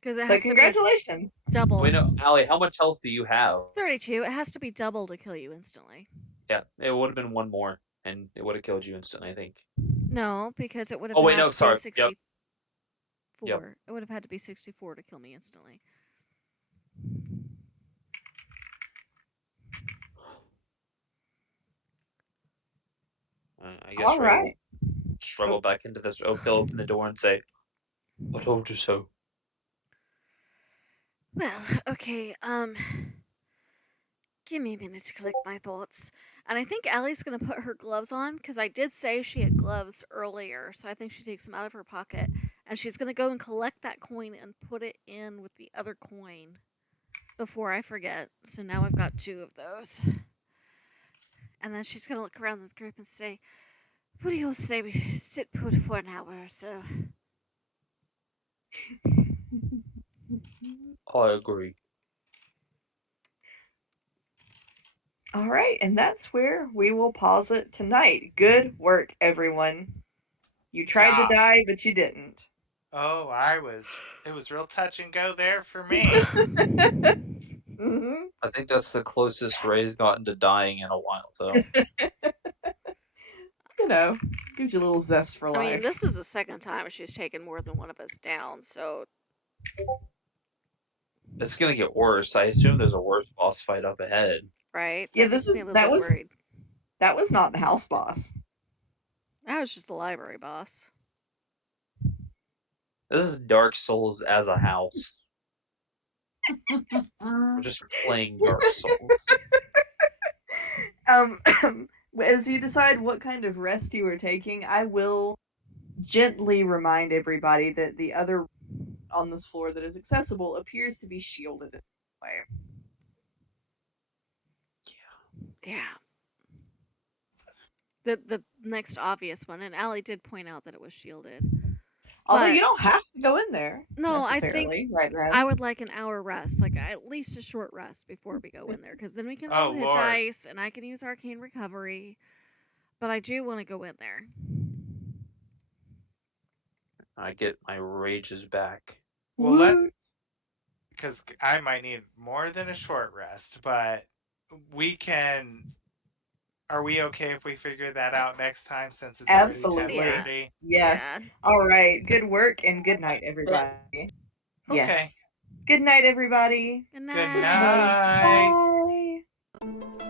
Because it But has to be congratulations. double. Wait, no, Allie, how much health do you have? 32. It has to be double to kill you instantly. Yeah, it would have been one more, and it would have killed you instantly, I think. No, because it would have Oh, wait, had no, to be sorry. 64. Yep. It would have had to be 64 to kill me instantly. I guess All Ray right. will struggle back into this. Oh, he'll open the door and say, "I told you so." Well, okay, give me a minute to collect my thoughts. And I think Allie's gonna put her gloves on, because I did say she had gloves earlier, so I think she takes them out of her pocket. And she's gonna go and collect that coin and put it in with the other coin before I forget. So now I've got 2 of those. And then she's gonna look around the group and say, what do you all say we sit put for an hour or so? I agree. All right, and that's where we will pause it tonight. Good work, everyone. You tried Yeah. to die, but you didn't. Oh, it was real touch and go there for me. Mhm. I think that's the closest Ray's gotten to dying in a while, though. You know, gives you a little zest for I life. mean, this is the second time she's taken more than one of us down, so It's gonna get worse. I assume there's a worse boss fight up ahead. right? Yeah, That this makes me is- a little that bit was- worried. That was not the house boss. That was just the library boss. This is Dark Souls as a house. We're just playing Dark Souls. As you decide what kind of rest you are taking, I will gently remind everybody that the other on this floor that is accessible appears to be shielded in some way. Yeah. the next obvious one, and Allie did point out that it was shielded. Although But you don't have to go in there. no, I necessarily, think right then. I would like an hour rest, like at least a short rest before we go in there, because then we can Oh, all hit Lord. dice, and I can use arcane recovery. But I do want to go in there. I get my rages back. Well, let's, because I might need more than a short rest, but we can. Are we okay if we figure that out next time since it's Absolutely. already 10:30? Yes. Yeah. All right. Good work and good night, everybody. Okay. Yes. Good night, everybody. Good Good night. night. Bye.